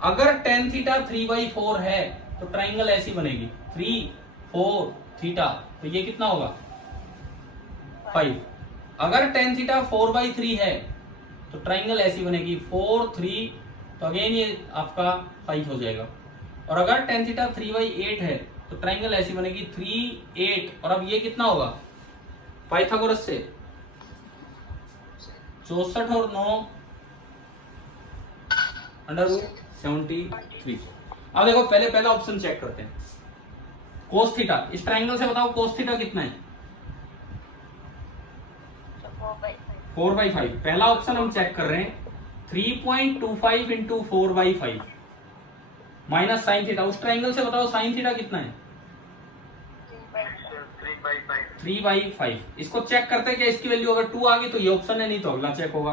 अगर tan थीटा 3/4 है तो ट्राइंगल ऐसी बनेगी 3 4 थीटा, तो ये कितना होगा 5। अगर tan थीटा 4/3 है तो ट्राइंगल ऐसी बनेगी 4 3, तो अगेन ये आपका 5 हो जाएगा। और अगर tan थीटा 3/8 है तो ट्राइंगल ऐसी बनेगी 3 8, और अब ये कितना होगा पाइथागोरस से 64 और 9 √73। अब देखो पहले पहला ऑप्शन चेक करते हैं, कोस थीटा। इस ट्राइंगल से बताओ कोस थीटा कितना है? 4/5। पहला ऑप्शन हम चेक कर रहे हैं, 3.25 इंटू 4/5 माइनस साइन थीटा। उस ट्राइंगल से बताओ साइन थीटा कितना है? 3/5। इसको चेक करते हैं क्या इसकी वैल्यू अगर 2 आ गई तो ये ऑप्शन है, नहीं तो अगला चेक होगा।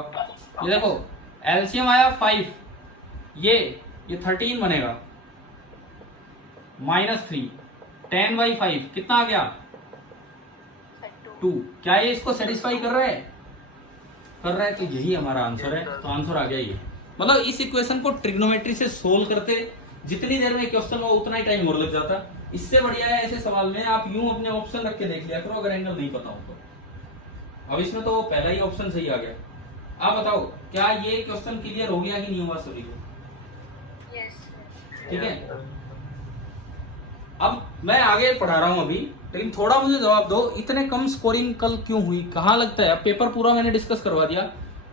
ये देखो एलसीएम आया 5, ये 13 बनेगा, -3 10/5 कितना आ गया 2। क्या ये इसको सेटिस्फाई कर रहा है? कर रहा है, तो यही हमारा आंसर है। तो आंसर आ गया ये। मतलब इस इक्वेशन को ट्रिग्नोमेट्री से सोल्व करते जितनी देर में क्वेश्चन हो उतना ही टाइम और लग जाता। इससे बढ़िया है ऐसे सवाल में आप यूं अपने ऑप्शन रख के देख लिया करो अगर एंगल नहीं पता हो तो। अब इसमें तो पहला ही ऑप्शन सही आ गया। आप बताओ क्या ये क्वेश्चन क्लियर हो गया कि नहीं हुआ सभी को? ठीक है, अब मैं आगे पढ़ा रहा हूं अभी, लेकिन थोड़ा मुझे जवाब दो, इतने कम स्कोरिंग कल क्यों हुई? कहाँ लगता है, अब पेपर पूरा मैंने डिस्कस करवा दिया,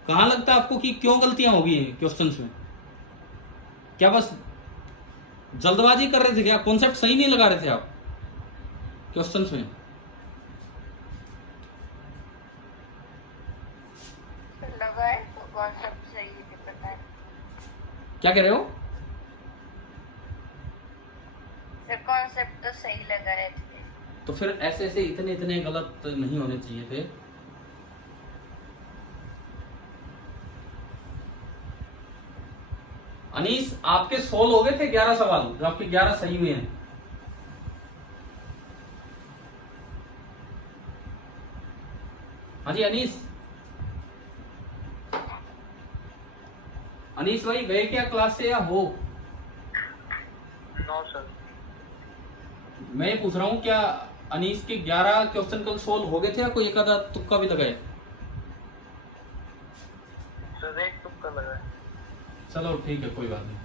कहाँ लगता है आपको कि क्यों गलतियां हो गई हैं क्वेश्चंस में? क्या बस जल्दबाजी कर रहे थे क्या? कॉन्सेप्ट सही नहीं लगा रहे थे आप क्वेश्चंस में? लगा है तो कॉन्सेप्ट सही नहीं पता है। क्या कह रहे हो? सर कॉन्सेप्ट तो सही लगा रहे थे, तो फिर ऐसे ऐसे इतने इतने गलत नहीं होने चाहिए थे। अनीस, आपके 16 हो गए थे 11 सवाल, जो आपके 11 सही हुए हैं। हाँ जी अनीस, अनीस भाई गए क्या क्लास से या हो? No sir. मैं पूछ रहा हूँ क्या अनीस के 11 क्वेश्चन कल सोल्व हो गए थे या कोई एक आधा तुक्का भी लगाए? सर एक तुक्का लगा है। चलो ठीक है, कोई बात नहीं।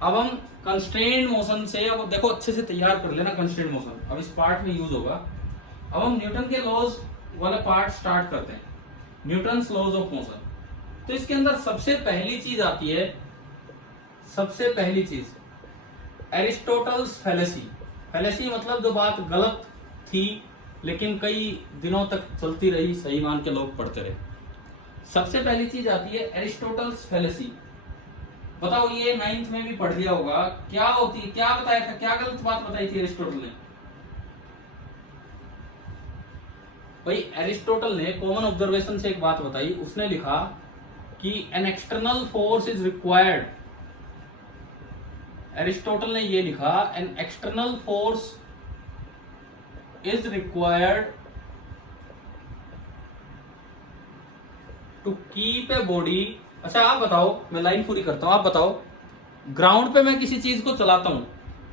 अब हम कंस्ट्रेंट मोशन से, अब देखो अच्छे से तैयार कर लेना कंस्ट्रेंट मोशन, अब इस पार्ट में यूज होगा। अब हम न्यूटन के लॉज वाला पार्ट स्टार्ट करते हैं, न्यूटन्स लॉज ऑफ मोशन। तो इसके अंदर सबसे पहली चीज आती है, सबसे पहली चीज एरिस्टोटल्स फैलेसी। फैलेसी मतलब जो बात गलत थी लेकिन कई दिनों तक चलती रही, सही मान के लोग पढ़ते रहे। सबसे पहली चीज आती है एरिस्टोटल्स फैलेसी। बताओ, ये 9th में भी पढ़ लिया होगा, क्या होती है, क्या बताया था, क्या गलत बात बताई थी एरिस्टोटल ने? भाई एरिस्टोटल ने कॉमन ऑब्जर्वेशन से एक बात बताई, उसने लिखा कि an external force is required. Aristotle ने ये लिखा, an external force is required to keep a body. अच्छा आप बताओ, मैं लाइन पूरी करता हूं, आप बताओ, ग्राउंड पे मैं किसी चीज को चलाता हूं,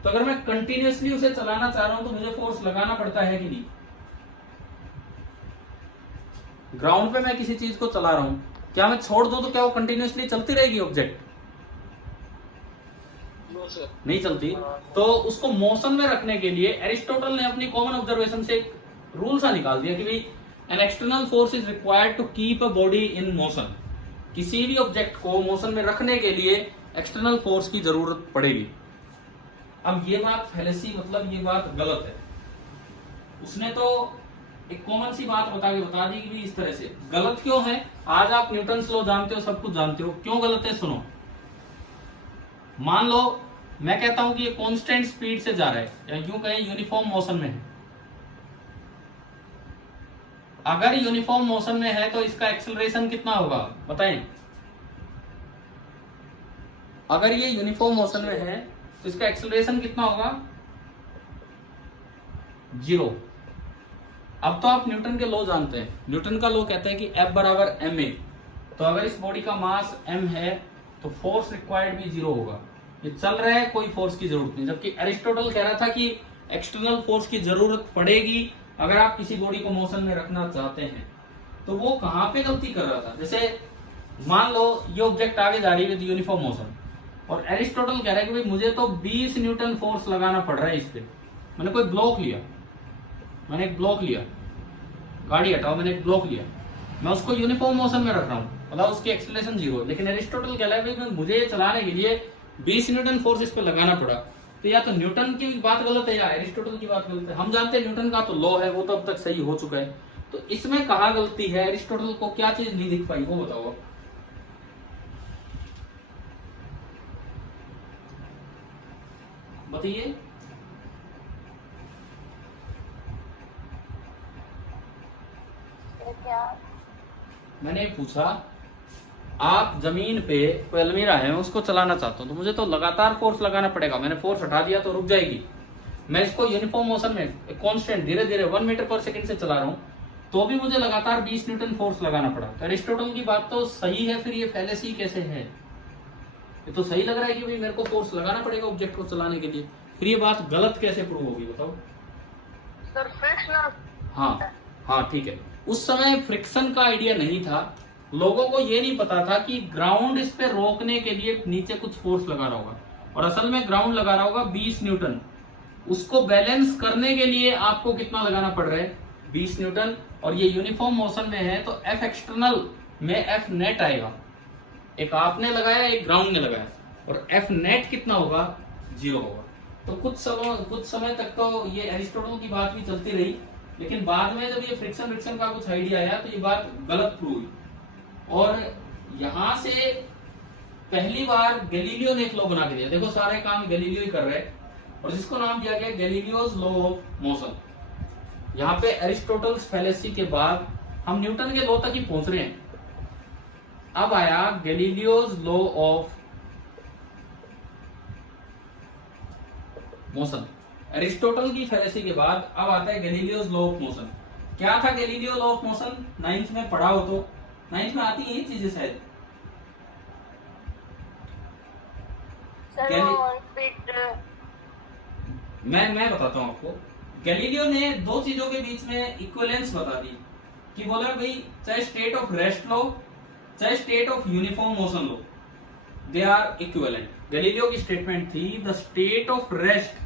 तो अगर मैं कंटिन्यूअसली उसे चलाना चाह रहा हूं तो मुझे फोर्स लगाना पड़ता है कि नहीं? ग्राउंड पे मैं किसी चीज को चला रहा हूं, क्या मैं छोड़ दूं तो क्या वो कंटिन्यूअसली चलती रहेगी ऑब्जेक्ट? नहीं चलती। तो उसको मोशन में रखने के लिए एरिस्टोटल ने अपनी कॉमन ऑब्जर्वेशन से एक रूल सा निकाल दिया कि भाई an external force is required to keep a body in motion. किसी भी ऑब्जेक्ट को मोशन में रखने के लिए एक्सटर्नल फोर्स की जरूरत पड़ेगी। अब ये बात फैलेसी, मतलब ये बात गलत है। उसने तो एक कॉमन सी बात बता दी कि भी इस तरह से। गलत क्यों है? आज आप न्यूटन्स लॉ जानते हो, सब कुछ जानते हो, क्यों गलत है सुनो। मान लो मैं कहता हूं कि ये कांस्टेंट स्पीड से जा रहा है, या यूं कहें यूनिफॉर्म मोशन में है। अगर यूनिफॉर्म मोशन में है तो इसका एक्सेलरेशन कितना होगा बताएं? अगर ये यूनिफॉर्म मोशन में है तो इसका एक्सेलरेशन कितना होगा? 0। अब तो आप न्यूटन के लॉ जानते हैं। न्यूटन का लॉ कहता है कि F बराबर ma। तो अगर इस बॉडी का मास m है तो फोर्स रिक्वायर्ड भी 0 होगा। ये चल रहा है, कोई फोर्स की जरूरत नहीं। जबकि एरिस्टोटल कह रहा था कि एक्सटर्नल फोर्स की जरूरत पड़ेगी अगर आप किसी बॉडी को मोशन में रखना चाहते हैं। तो वो कहां पे गलती कर रहा था? जैसे मान लो ये ऑब्जेक्ट आगे जा रही है विद यूनिफॉर्म मोशन, और एरिस्टोटल कह रहा है कि भाई मुझे तो 20 न्यूटन फोर्स लगाना पड़ रहा है इस पे। मैंने कोई ब्लॉक लिया, मैंने एक ब्लॉक लिया, गाड़ी हटाओ, मैंने एक ब्लॉक लिया, मैं उसको यूनिफॉर्म मोशन में रख रहा हूँ, मतलब उसकी एक्सेलरेशन 0। लेकिन एरिस्टोटल कह रहा है भाई मुझे चलाने के लिए 20 न्यूटन फोर्स इस पे लगाना पड़ा। तो या तो न्यूटन की बात गलत है या एरिस्टोटल की बात गलत है। हम जानते हैं न्यूटन का तो लॉ है, वो तो अब तक सही हो चुका है। तो इसमें कहाँ गलती है? एरिस्टोटल को क्या चीज नहीं दिख पाई, वो बताओ। बताइए। क्या? मैंने पूछा, आप जमीन पे कोई अलमीरा है, मैं उसको चलाना चाहता हूं तो मुझे तो लगातार फोर्स लगाना पड़ेगा। मैंने फोर्स हटा दिया तो रुक जाएगी। मैं इसको यूनिफॉर्म मोशन में कांस्टेंट धीरे धीरे 1 मीटर पर सेकंड से चला रहा हूं तो भी मुझे लगातार 20 न्यूटन फोर्स लगाना पड़ा। तो एरिस्टोटल की बात तो सही है, फिर ये फैलेसी कैसे है? ये तो सही लग रहा है कि भाई मेरे को फोर्स लगाना पड़ेगा ऑब्जेक्ट को चलाने के लिए, फिर ये बात गलत कैसे प्रूव होगी बताओ? Sir friction. हाँ ठीक है। उस समय फ्रिक्शन का आइडिया नहीं था, लोगों को ये नहीं पता था कि ग्राउंड इस पे रोकने के लिए नीचे कुछ फोर्स लगा रहा होगा, और असल में ग्राउंड लगा रहा होगा 20 न्यूटन। उसको बैलेंस करने के लिए आपको कितना लगाना पड़ रहा है? 20 न्यूटन। और ये यूनिफॉर्म मोशन में है तो F एक्सटर्नल में F नेट आएगा। एक आपने लगाया, एक ग्राउंड ने लगाया, और F नेट कितना होगा? 0 होगा। तो कुछ समय तक तो ये एरिस्टोटल की बात भी चलती रही, लेकिन बाद में जब ये फ्रिक्शन का कुछ आइडिया आया तो ये बात गलत प्रूव हुई। और यहां से पहली बार गैलीलियो ने एक लॉ बना के दिया। देखो सारे काम गैलीलियो ही कर रहे हैं, और जिसको नाम दिया गया गैलीलियोज लॉ ऑफ मोशन। यहाँ पे एरिस्टोटल्स फैलेसी के बाद हम न्यूटन के लॉ तक ही पहुंच रहे हैं। अब आया Galileo's law of motion. Aristotle की फेलेसी के बाद अब आता है गैलीलियोस लॉ ऑफ मोशन। क्या था Galileo law of motion? 9th में पढ़ा हो तो, 9th में आती है ये चीजें शायद। सर गैली- वो रिपीट मैं बताता हूं आपको। गैलीलियो ने दो चीजों के बीच में इक्विवेलेंस बता दी कि बोला भाई चाहे स्टेट ऑफ रेस्ट लो चाहे स्टेट ऑफ यूनिफॉर्म मोशन लो, दे आर इक्विवेलेंट। गैलीलियो की स्टेटमेंट थी द स्टेट ऑफ रेस्ट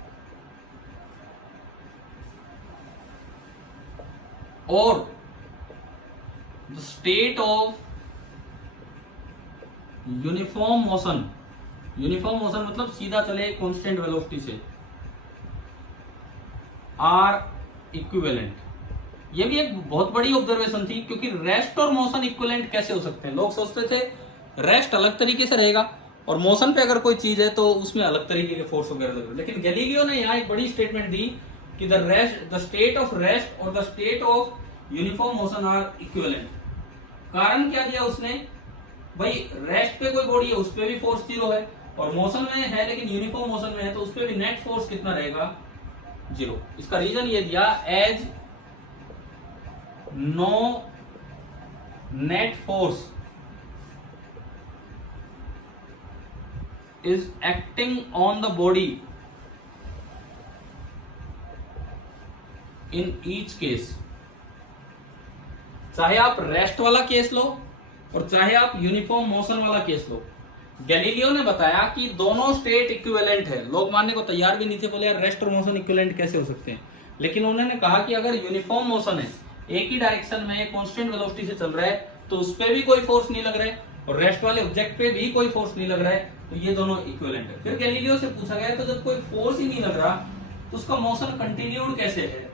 और the state of uniform motion, uniform motion मतलब सीधा चले कांस्टेंट वेलोसिटी से, आर इक्विवेलेंट। ये भी एक बहुत बड़ी ऑब्जर्वेशन थी, क्योंकि रेस्ट और मोशन इक्विवेलेंट कैसे हो सकते हैं? लोग सोचते थे रेस्ट अलग तरीके से रहेगा और मोशन पे अगर कोई चीज है तो उसमें अलग तरीके के फोर्स वगैरह लगे, लेकिन गैलीलियो ने यहाँ एक बड़ी स्टेटमेंट दी कि द स्टेट ऑफ रेस्ट और the state of uniform motion are equivalent. कारण क्या दिया उसने? भाई रेस्ट पे कोई बॉडी है उस पर भी फोर्स 0 है, और मोशन में है लेकिन यूनिफॉर्म मोशन में है तो उस पर भी नेट फोर्स कितना रहेगा? 0। इसका रीजन ये दिया as no net force is acting on the body in each case. चाहे आप रेस्ट वाला केस लो और चाहे आप यूनिफॉर्म मोशन वाला केस लो, गैलीलियो ने बताया कि दोनों स्टेट इक्विवेलेंट है। लोग मानने को तैयार भी नहीं थे, बोले यार रेस्ट और मोशन इक्विवेलेंट कैसे हो सकते हैं? लेकिन उन्होंने कहा कि अगर यूनिफॉर्म मोशन है, एक ही डायरेक्शन में कांस्टेंट वेलोसिटी से चल रहा है, तो उस पर भी कोई फोर्स नहीं लग रहा है और रेस्ट वाले ऑब्जेक्ट पे भी कोई फोर्स नहीं लग रहा है, तो ये दोनों इक्विवेलेंट है। फिर गैलीलियो से पूछा गया तो जब कोई फोर्स ही नहीं लग रहा तो उसका मोशन कंटिन्यूड कैसे है?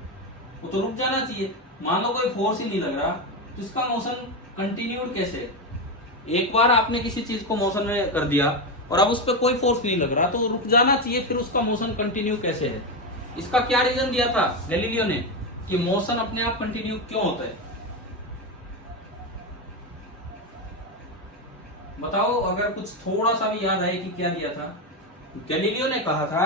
वो तो रुक जाना चाहिए। मान लो कोई फोर्स ही नहीं लग रहा तो इसका मोशन कंटिन्यूड कैसे है? एक बार आपने किसी चीज को मोशन में कर दिया और अब उस पर कोई फोर्स नहीं लग रहा तो रुक जाना चाहिए, फिर उसका मोशन कंटिन्यू कैसे है? इसका क्या रीजन दिया था गैलीलियो ने कि मोशन अपने आप कंटिन्यू क्यों होता है? बताओ अगर कुछ थोड़ा सा भी याद आए कि क्या दिया था। गैलीलियो ने कहा था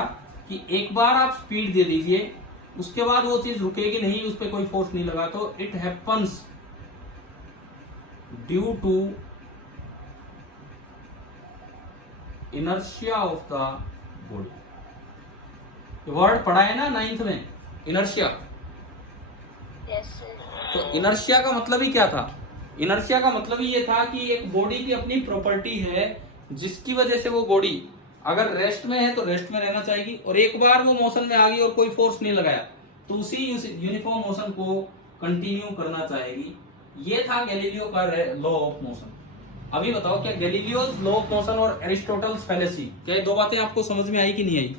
कि एक बार आप स्पीड दे दीजिए, उसके बाद वो चीज रुकेगी नहीं, उस पर कोई फोर्स नहीं लगा, तो it happens due to inertia of the body. Word पढ़ा है ना 9th में, इनर्शिया। Yes sir. तो इनर्शिया का मतलब ही क्या था? इनर्शिया का मतलब ही ये था कि एक बॉडी की अपनी प्रॉपर्टी है जिसकी वजह से वो बॉडी अगर रेस्ट में है तो रेस्ट में रहना चाहेगी, और एक बार वो मोशन में आ गई और कोई फोर्स नहीं लगाया तो उसी यूनिफॉर्म मोशन को कंटिन्यू करना चाहेगी। ये था गैलीलियो का लॉ ऑफ मोशन। अभी बताओ क्या गैलीलियो लॉ ऑफ मोशन और एरिस्टोटल्स फैलेसी, क्या ये दो बातें आपको समझ में आई कि नहीं आई?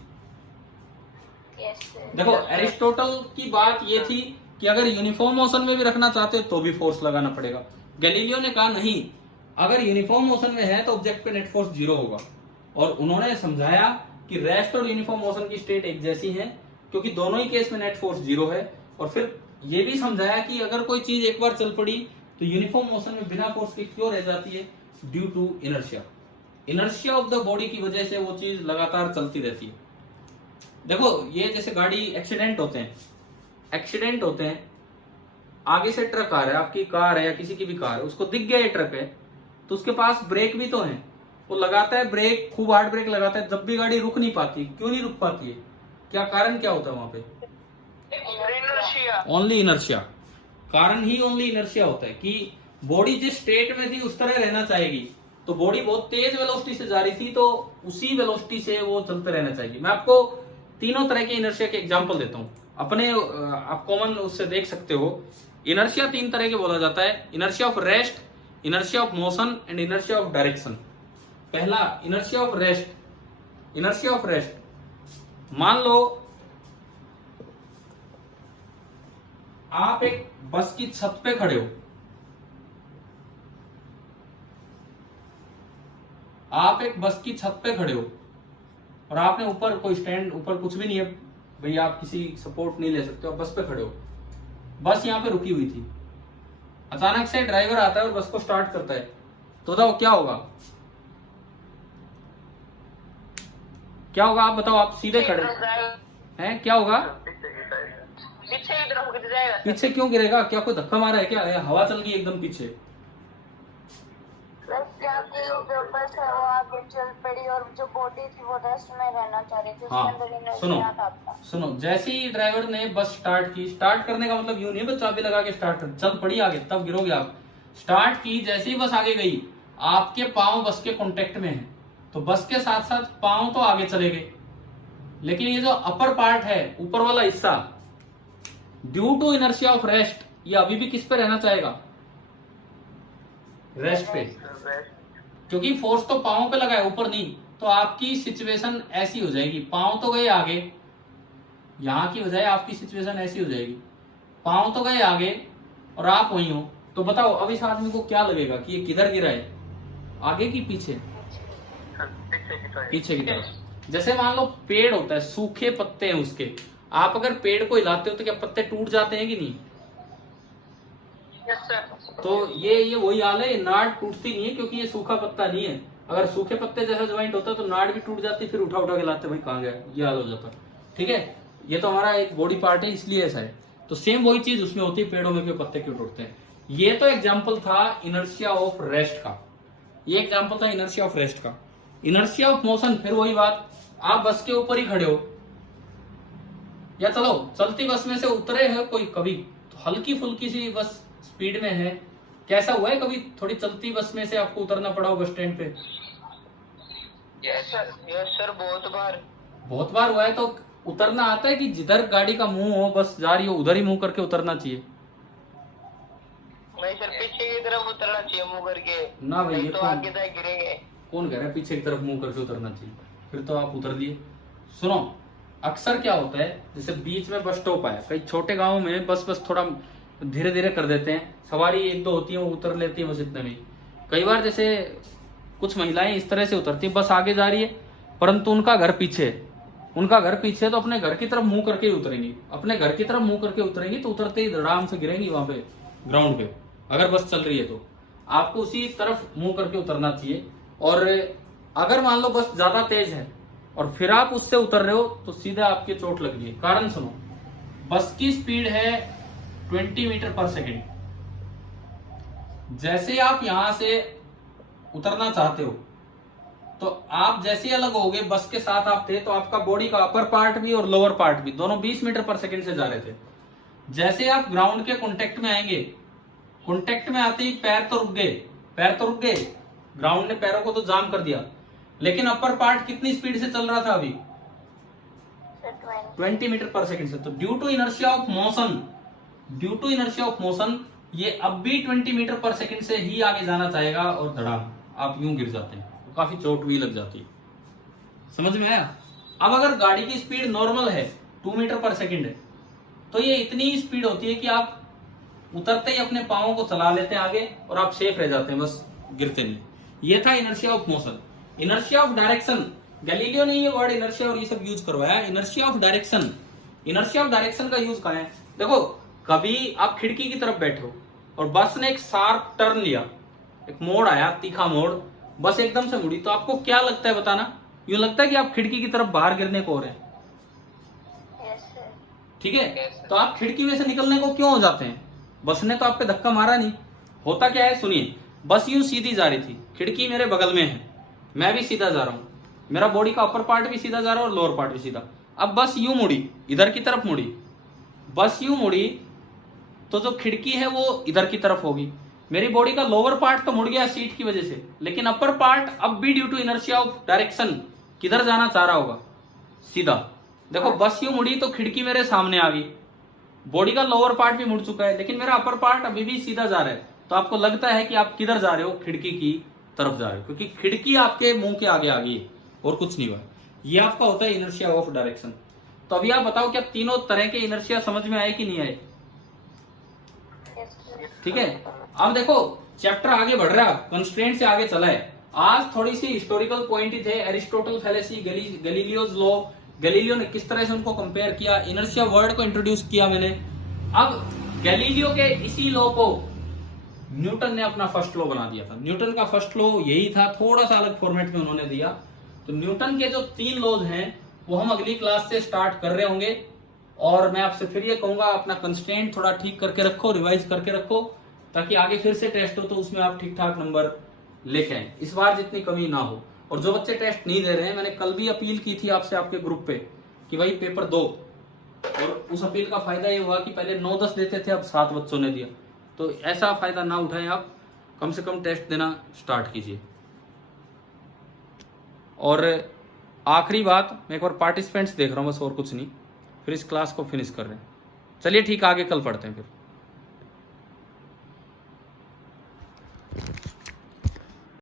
Yes sir. देखो एरिस्टोटल की बात ये थी कि अगर यूनिफॉर्म मोशन में भी रखना चाहते हो तो भी फोर्स लगाना पड़ेगा। गैलीलियो ने कहा नहीं, अगर यूनिफॉर्म मोशन में है तो ऑब्जेक्ट पे नेट फोर्स 0 होगा, और उन्होंने समझाया कि रेस्ट और यूनिफॉर्म मोशन की स्टेट एक जैसी है क्योंकि दोनों ही केस में नेट फोर्स 0 है। और फिर ये भी समझाया कि अगर कोई चीज एक बार चल पड़ी तो यूनिफॉर्म मोशन में बिना फोर्स के क्यों रह जाती है? Due to inertia. Inertia of the body की वजह से वो चीज लगातार चलती रहती है। देखो ये जैसे गाड़ी एक्सीडेंट होते हैं, आगे से ट्रक आ रहा है, आपकी कार है या किसी की भी कार है, उसको दिख गया ये ट्रक है तो उसके पास ब्रेक भी तो है, वो लगाता है ब्रेक, खूब हार्ड ब्रेक लगाता है, जब भी गाड़ी रुक नहीं पाती। क्यों नहीं रुक पाती है? क्या कारण क्या होता है वहां पे? इनर्शिया। Only inertia. कारण ही ओनली इनर्शिया होता है कि बॉडी जिस स्टेट में थी उस तरह रहना चाहेगी, तो बॉडी बहुत तेज वेलोसिटी से जा रही थी तो उसी वेलोसिटी से वो चलते रहना चाहिए। मैं आपको तीनों तरह के इनर्शिया के एग्जांपल देता हूं, अपने आप कॉमन उससे देख सकते हो। इनर्शिया 3 तरह के बोला जाता है, inertia of rest, inertia of motion and inertia of direction. पहला inertia of rest. Inertia of rest, मान लो आप एक बस की छत पे खड़े हो, आप एक बस की छत पे खड़े हो और आपने ऊपर कोई स्टैंड, ऊपर कुछ भी नहीं है भाई, आप किसी सपोर्ट नहीं ले सकते हो, बस पे खड़े हो, बस यहां पे रुकी हुई थी, अचानक से ड्राइवर आता है और बस को स्टार्ट करता है, तो बताओ क्या होगा? क्या होगा आप बताओ? आप सीधे खड़े, है क्या होगा? पीछे की तरफ गिर जाएगा सर। पीछे क्यों गिरेगा? क्या कोई धक्का मारा है क्या? या हवा चल गई एकदम पीछे? बस क्या कि जो बस है वो आगे चल पड़ी और जो बॉडी थी वो रेस्ट में रहना चाह रही थी, उसके हाँ, अंदर सुनो इनर्शिया था। सुनो, जैसे ही ड्राइवर ने बस स्टार्ट की, स्टार्ट करने का मतलब यूं नहीं बस चाबी लगा के स्टार्ट कर, चल पड़ी आगे तब गिरोगे आप। स्टार्ट की, जैसे ही बस आगे गई, आपके पांव बस के कांटेक्ट में है, तो बस के साथ साथ पांव तो आगे चले गए, लेकिन ये जो अपर पार्ट है, ऊपर वाला हिस्सा, due to inertia of rest, ये अभी भी किस पे रहना चाहेगा? रेस्ट पे, क्योंकि फोर्स तो पांव पे लगा है, ऊपर नहीं। तो आपकी सिचुएशन ऐसी हो जाएगी, पांव तो गए आगे, यहां की बजाय आपकी सिचुएशन ऐसी हो जाएगी, पांव तो गए आगे और आप वहीं हो। तो बताओ अब इस आदमी को क्या लगेगा कि ये किधर गिरा है, आगे की पीछे? पीछे की तरफ। जैसे मान लो पेड़ होता है, सूखे पत्ते हैं उसके, आप अगर पेड़ को हिलाते हो तो क्या पत्ते टूट जाते हैं कि नहीं? Yes sir. तो ये वही हाल है, नाड़ टूटती नहीं है क्योंकि ये सूखा पत्ता नहीं है। अगर सूखे पत्ते जैसा ज्वाइंट होता तो नाड़ भी टूट जाती, फिर उठा उठा के लाते, भाई कहाँ गया, ये हाल हो जाता। ठीक है, ये तो हमारा एक बॉडी पार्ट है इसलिए ऐसा है। तो सेम वही चीज उसमें होती है, पेड़ों में भी पत्ते क्यों टूटते हैं। ये तो एग्जाम्पल था इनर्शिया ऑफ रेस्ट का, ये एग्जाम्पल था इनर्शिया ऑफ रेस्ट का। इनर्शिया ऑफ मोशन, फिर वही बात, आप बस के ऊपर ही खड़े हो, या चलो चलती बस में से उतरे हैं कोई, कभी तो हल्की फुल्की सी बस स्पीड में है, कैसा हुआ है कभी थोड़ी चलती बस में से आपको उतरना पड़ा हो बस स्टैंड पे? यस सर, बहुत बार हुआ है। तो उतरना आता है कि जिधर गाड़ी का मुंह हो, बस जा रही हो उधर ही मुंह करके उतरना चाहिए? नहीं सर, पीछे की तरफ उतरना चाहिए मुंह करके ना भाई, नहीं ये तो आगे तक गिरेंगे। कौन कह रहा है पीछे की तरफ मुंह करके उतरना चाहिए? फिर तो आप उतर दिए। सुनो, अक्सर क्या होता है, जैसे बीच में बस स्टॉप आया, कई छोटे गाँव में बस थोड़ा धीरे धीरे कर देते हैं, सवारी एक दो होती है वो उतर लेती है बस इतने में। कई बार जैसे कुछ महिलाएं इस तरह से उतरती है, बस आगे जा रही है परंतु उनका घर पीछे है, उनका घर पीछे है, तो अपने घर की तरफ मुंह करके ही उतरेंगी, अपने घर की तरफ मुंह करके उतरेंगी, तो उतरते ही धड़ाम से गिरेंगी वहां पे ग्राउंड पे। अगर बस चल रही है तो आपको उसी तरफ मुंह करके उतरना चाहिए। और अगर मान लो बस ज्यादा तेज है और फिर आप उससे उतर रहे हो तो सीधा आपके चोट लग रही है। कारण सुनो, बस की स्पीड है 20 मीटर पर सेकेंड। जैसे आप यहां से उतरना चाहते हो तो आप जैसे ही अलग होगे, बस के साथ आप थे तो आपका बॉडी का अपर पार्ट भी और लोअर पार्ट भी दोनों 20 मीटर पर सेकेंड से जा रहे थे। जैसे आप ग्राउंड के कांटेक्ट में आएंगे, कांटेक्ट में आते ही पैर तो रुक गए, ग्राउंड ने पैरों को तो जाम कर दिया, लेकिन अपर पार्ट कितनी स्पीड से चल रहा था अभी? 20 मीटर पर सेकेंड से। तो due to inertia of motion ये अब भी 20 मीटर पर सेकेंड से ही आगे जाना चाहेगा और धड़ाम आप यूं गिर जाते हैं, तो काफी चोट भी लग जाती है। समझ में आया? अब अगर गाड़ी की स्पीड नॉर्मल है 2 मीटर पर सेकेंड है, तो ये इतनी स्पीड होती है कि आप उतरते ही अपने पांवों को चला लेते हैं आगे और आप सेफ रह जाते हैं, बस गिरते नहीं। ये था inertia of motion. Inertia of direction, Galileo ने ये वर्ड इनर्शिया और ये सब यूज करवाया। इनर्शिया ऑफ डायरेक्शन का यूज कहाँ है? देखो, कभी आप खिड़की की तरफ बैठे हो और बस ने एक शार्प टर्न लिया, एक मोड़ आया, तीखा मोड़, बस एकदम से मुड़ी, तो आपको क्या लगता है बताना? यूं लगता है कि आप खिड़की की तरफ बाहर गिरने को हो रहे हैं। ठीक है, तो आप खिड़की में से निकलने को क्यों हो जाते हैं? बस ने तो आप पे धक्का मारा नहीं। होता क्या है, सुनिए, बस यूं सीधी जा रही थी, खिड़की मेरे बगल में है, मैं भी सीधा जा रहा हूं, मेरा बॉडी का अपर पार्ट भी सीधा जा रहा है और लोअर पार्ट भी सीधा। अब बस यूं मुड़ी, इधर की तरफ मुड़ी, बस यूं मुड़ी, तो जो खिड़की है वो इधर की तरफ होगी। मेरी बॉडी का लोअर पार्ट तो मुड़ गया सीट की वजह से, लेकिन अपर पार्ट अब भी due to inertia of direction किधर जाना चाह रहा होगा? सीधा। देखो, बस यूं मुड़ी तो खिड़की मेरे सामने आ गई, बॉडी का लोअर पार्ट भी मुड़ चुका है, लेकिन मेरा अपर पार्ट अभी भी सीधा जा रहा है। तो आपको लगता है कि आप किधर जा रहे हो? खिड़की की तरफ जा रहे हो, क्योंकि खिड़की आपके मुंह के आगे आ गई है और कुछ नहीं हुआ। ये आपका होता है इनर्शिया ऑफ डायरेक्शन। तो अभी आप बताओ, क्या तीनों तरह के इनर्शिया समझ में आए कि नहीं आए? ठीक है, अब देखो चैप्टर आगे बढ़ रहा है, कंस्ट्रेंट से आगे चला है। आज थोड़ी सी हिस्टोरिकल पॉइंट ही थे, Aristotle fallacy, Galileo's law, Galileo ने किस तरह से उनको कंपेयर किया, इनर्शिया वर्ड को इंट्रोड्यूस किया मैंने। अब गैलीलियो के इसी लॉ को न्यूटन ने अपना फर्स्ट लॉ बना दिया था। न्यूटन का फर्स्ट लॉ यही था, थोड़ा सा अलग फॉर्मेट में उन्होंने दिया। तो न्यूटन के जो 3 लॉज हैं वो हम अगली क्लास से स्टार्ट कर रहे होंगे। और मैं आपसे फिर ये कहूंगा, अपना कंस्टेंट थोड़ा ठीक करके रखो, रिवाइज करके रखो, ताकि आगे फिर से टेस्ट हो तो उसमें आप ठीक ठाक नंबर लेके आए, इस बार जितनी कमी ना हो। और जो बच्चे टेस्ट नहीं दे रहे हैं, मैंने कल भी अपील की थी आपसे आपके ग्रुप पे कि भाई पेपर दो, और उस अपील का फायदा ये हुआ कि पहले 9-10 देते थे, अब 7 बच्चों ने दिया। तो ऐसा फायदा ना उठाएं, आप कम से कम टेस्ट देना स्टार्ट कीजिए। और आखिरी बात, मैं एक बार पार्टिसिपेंट्स देख रहा हूँ बस, और कुछ नहीं, फिर इस क्लास को फिनिश कर रहे हैं। चलिए ठीक, आगे कल पढ़ते हैं फिर।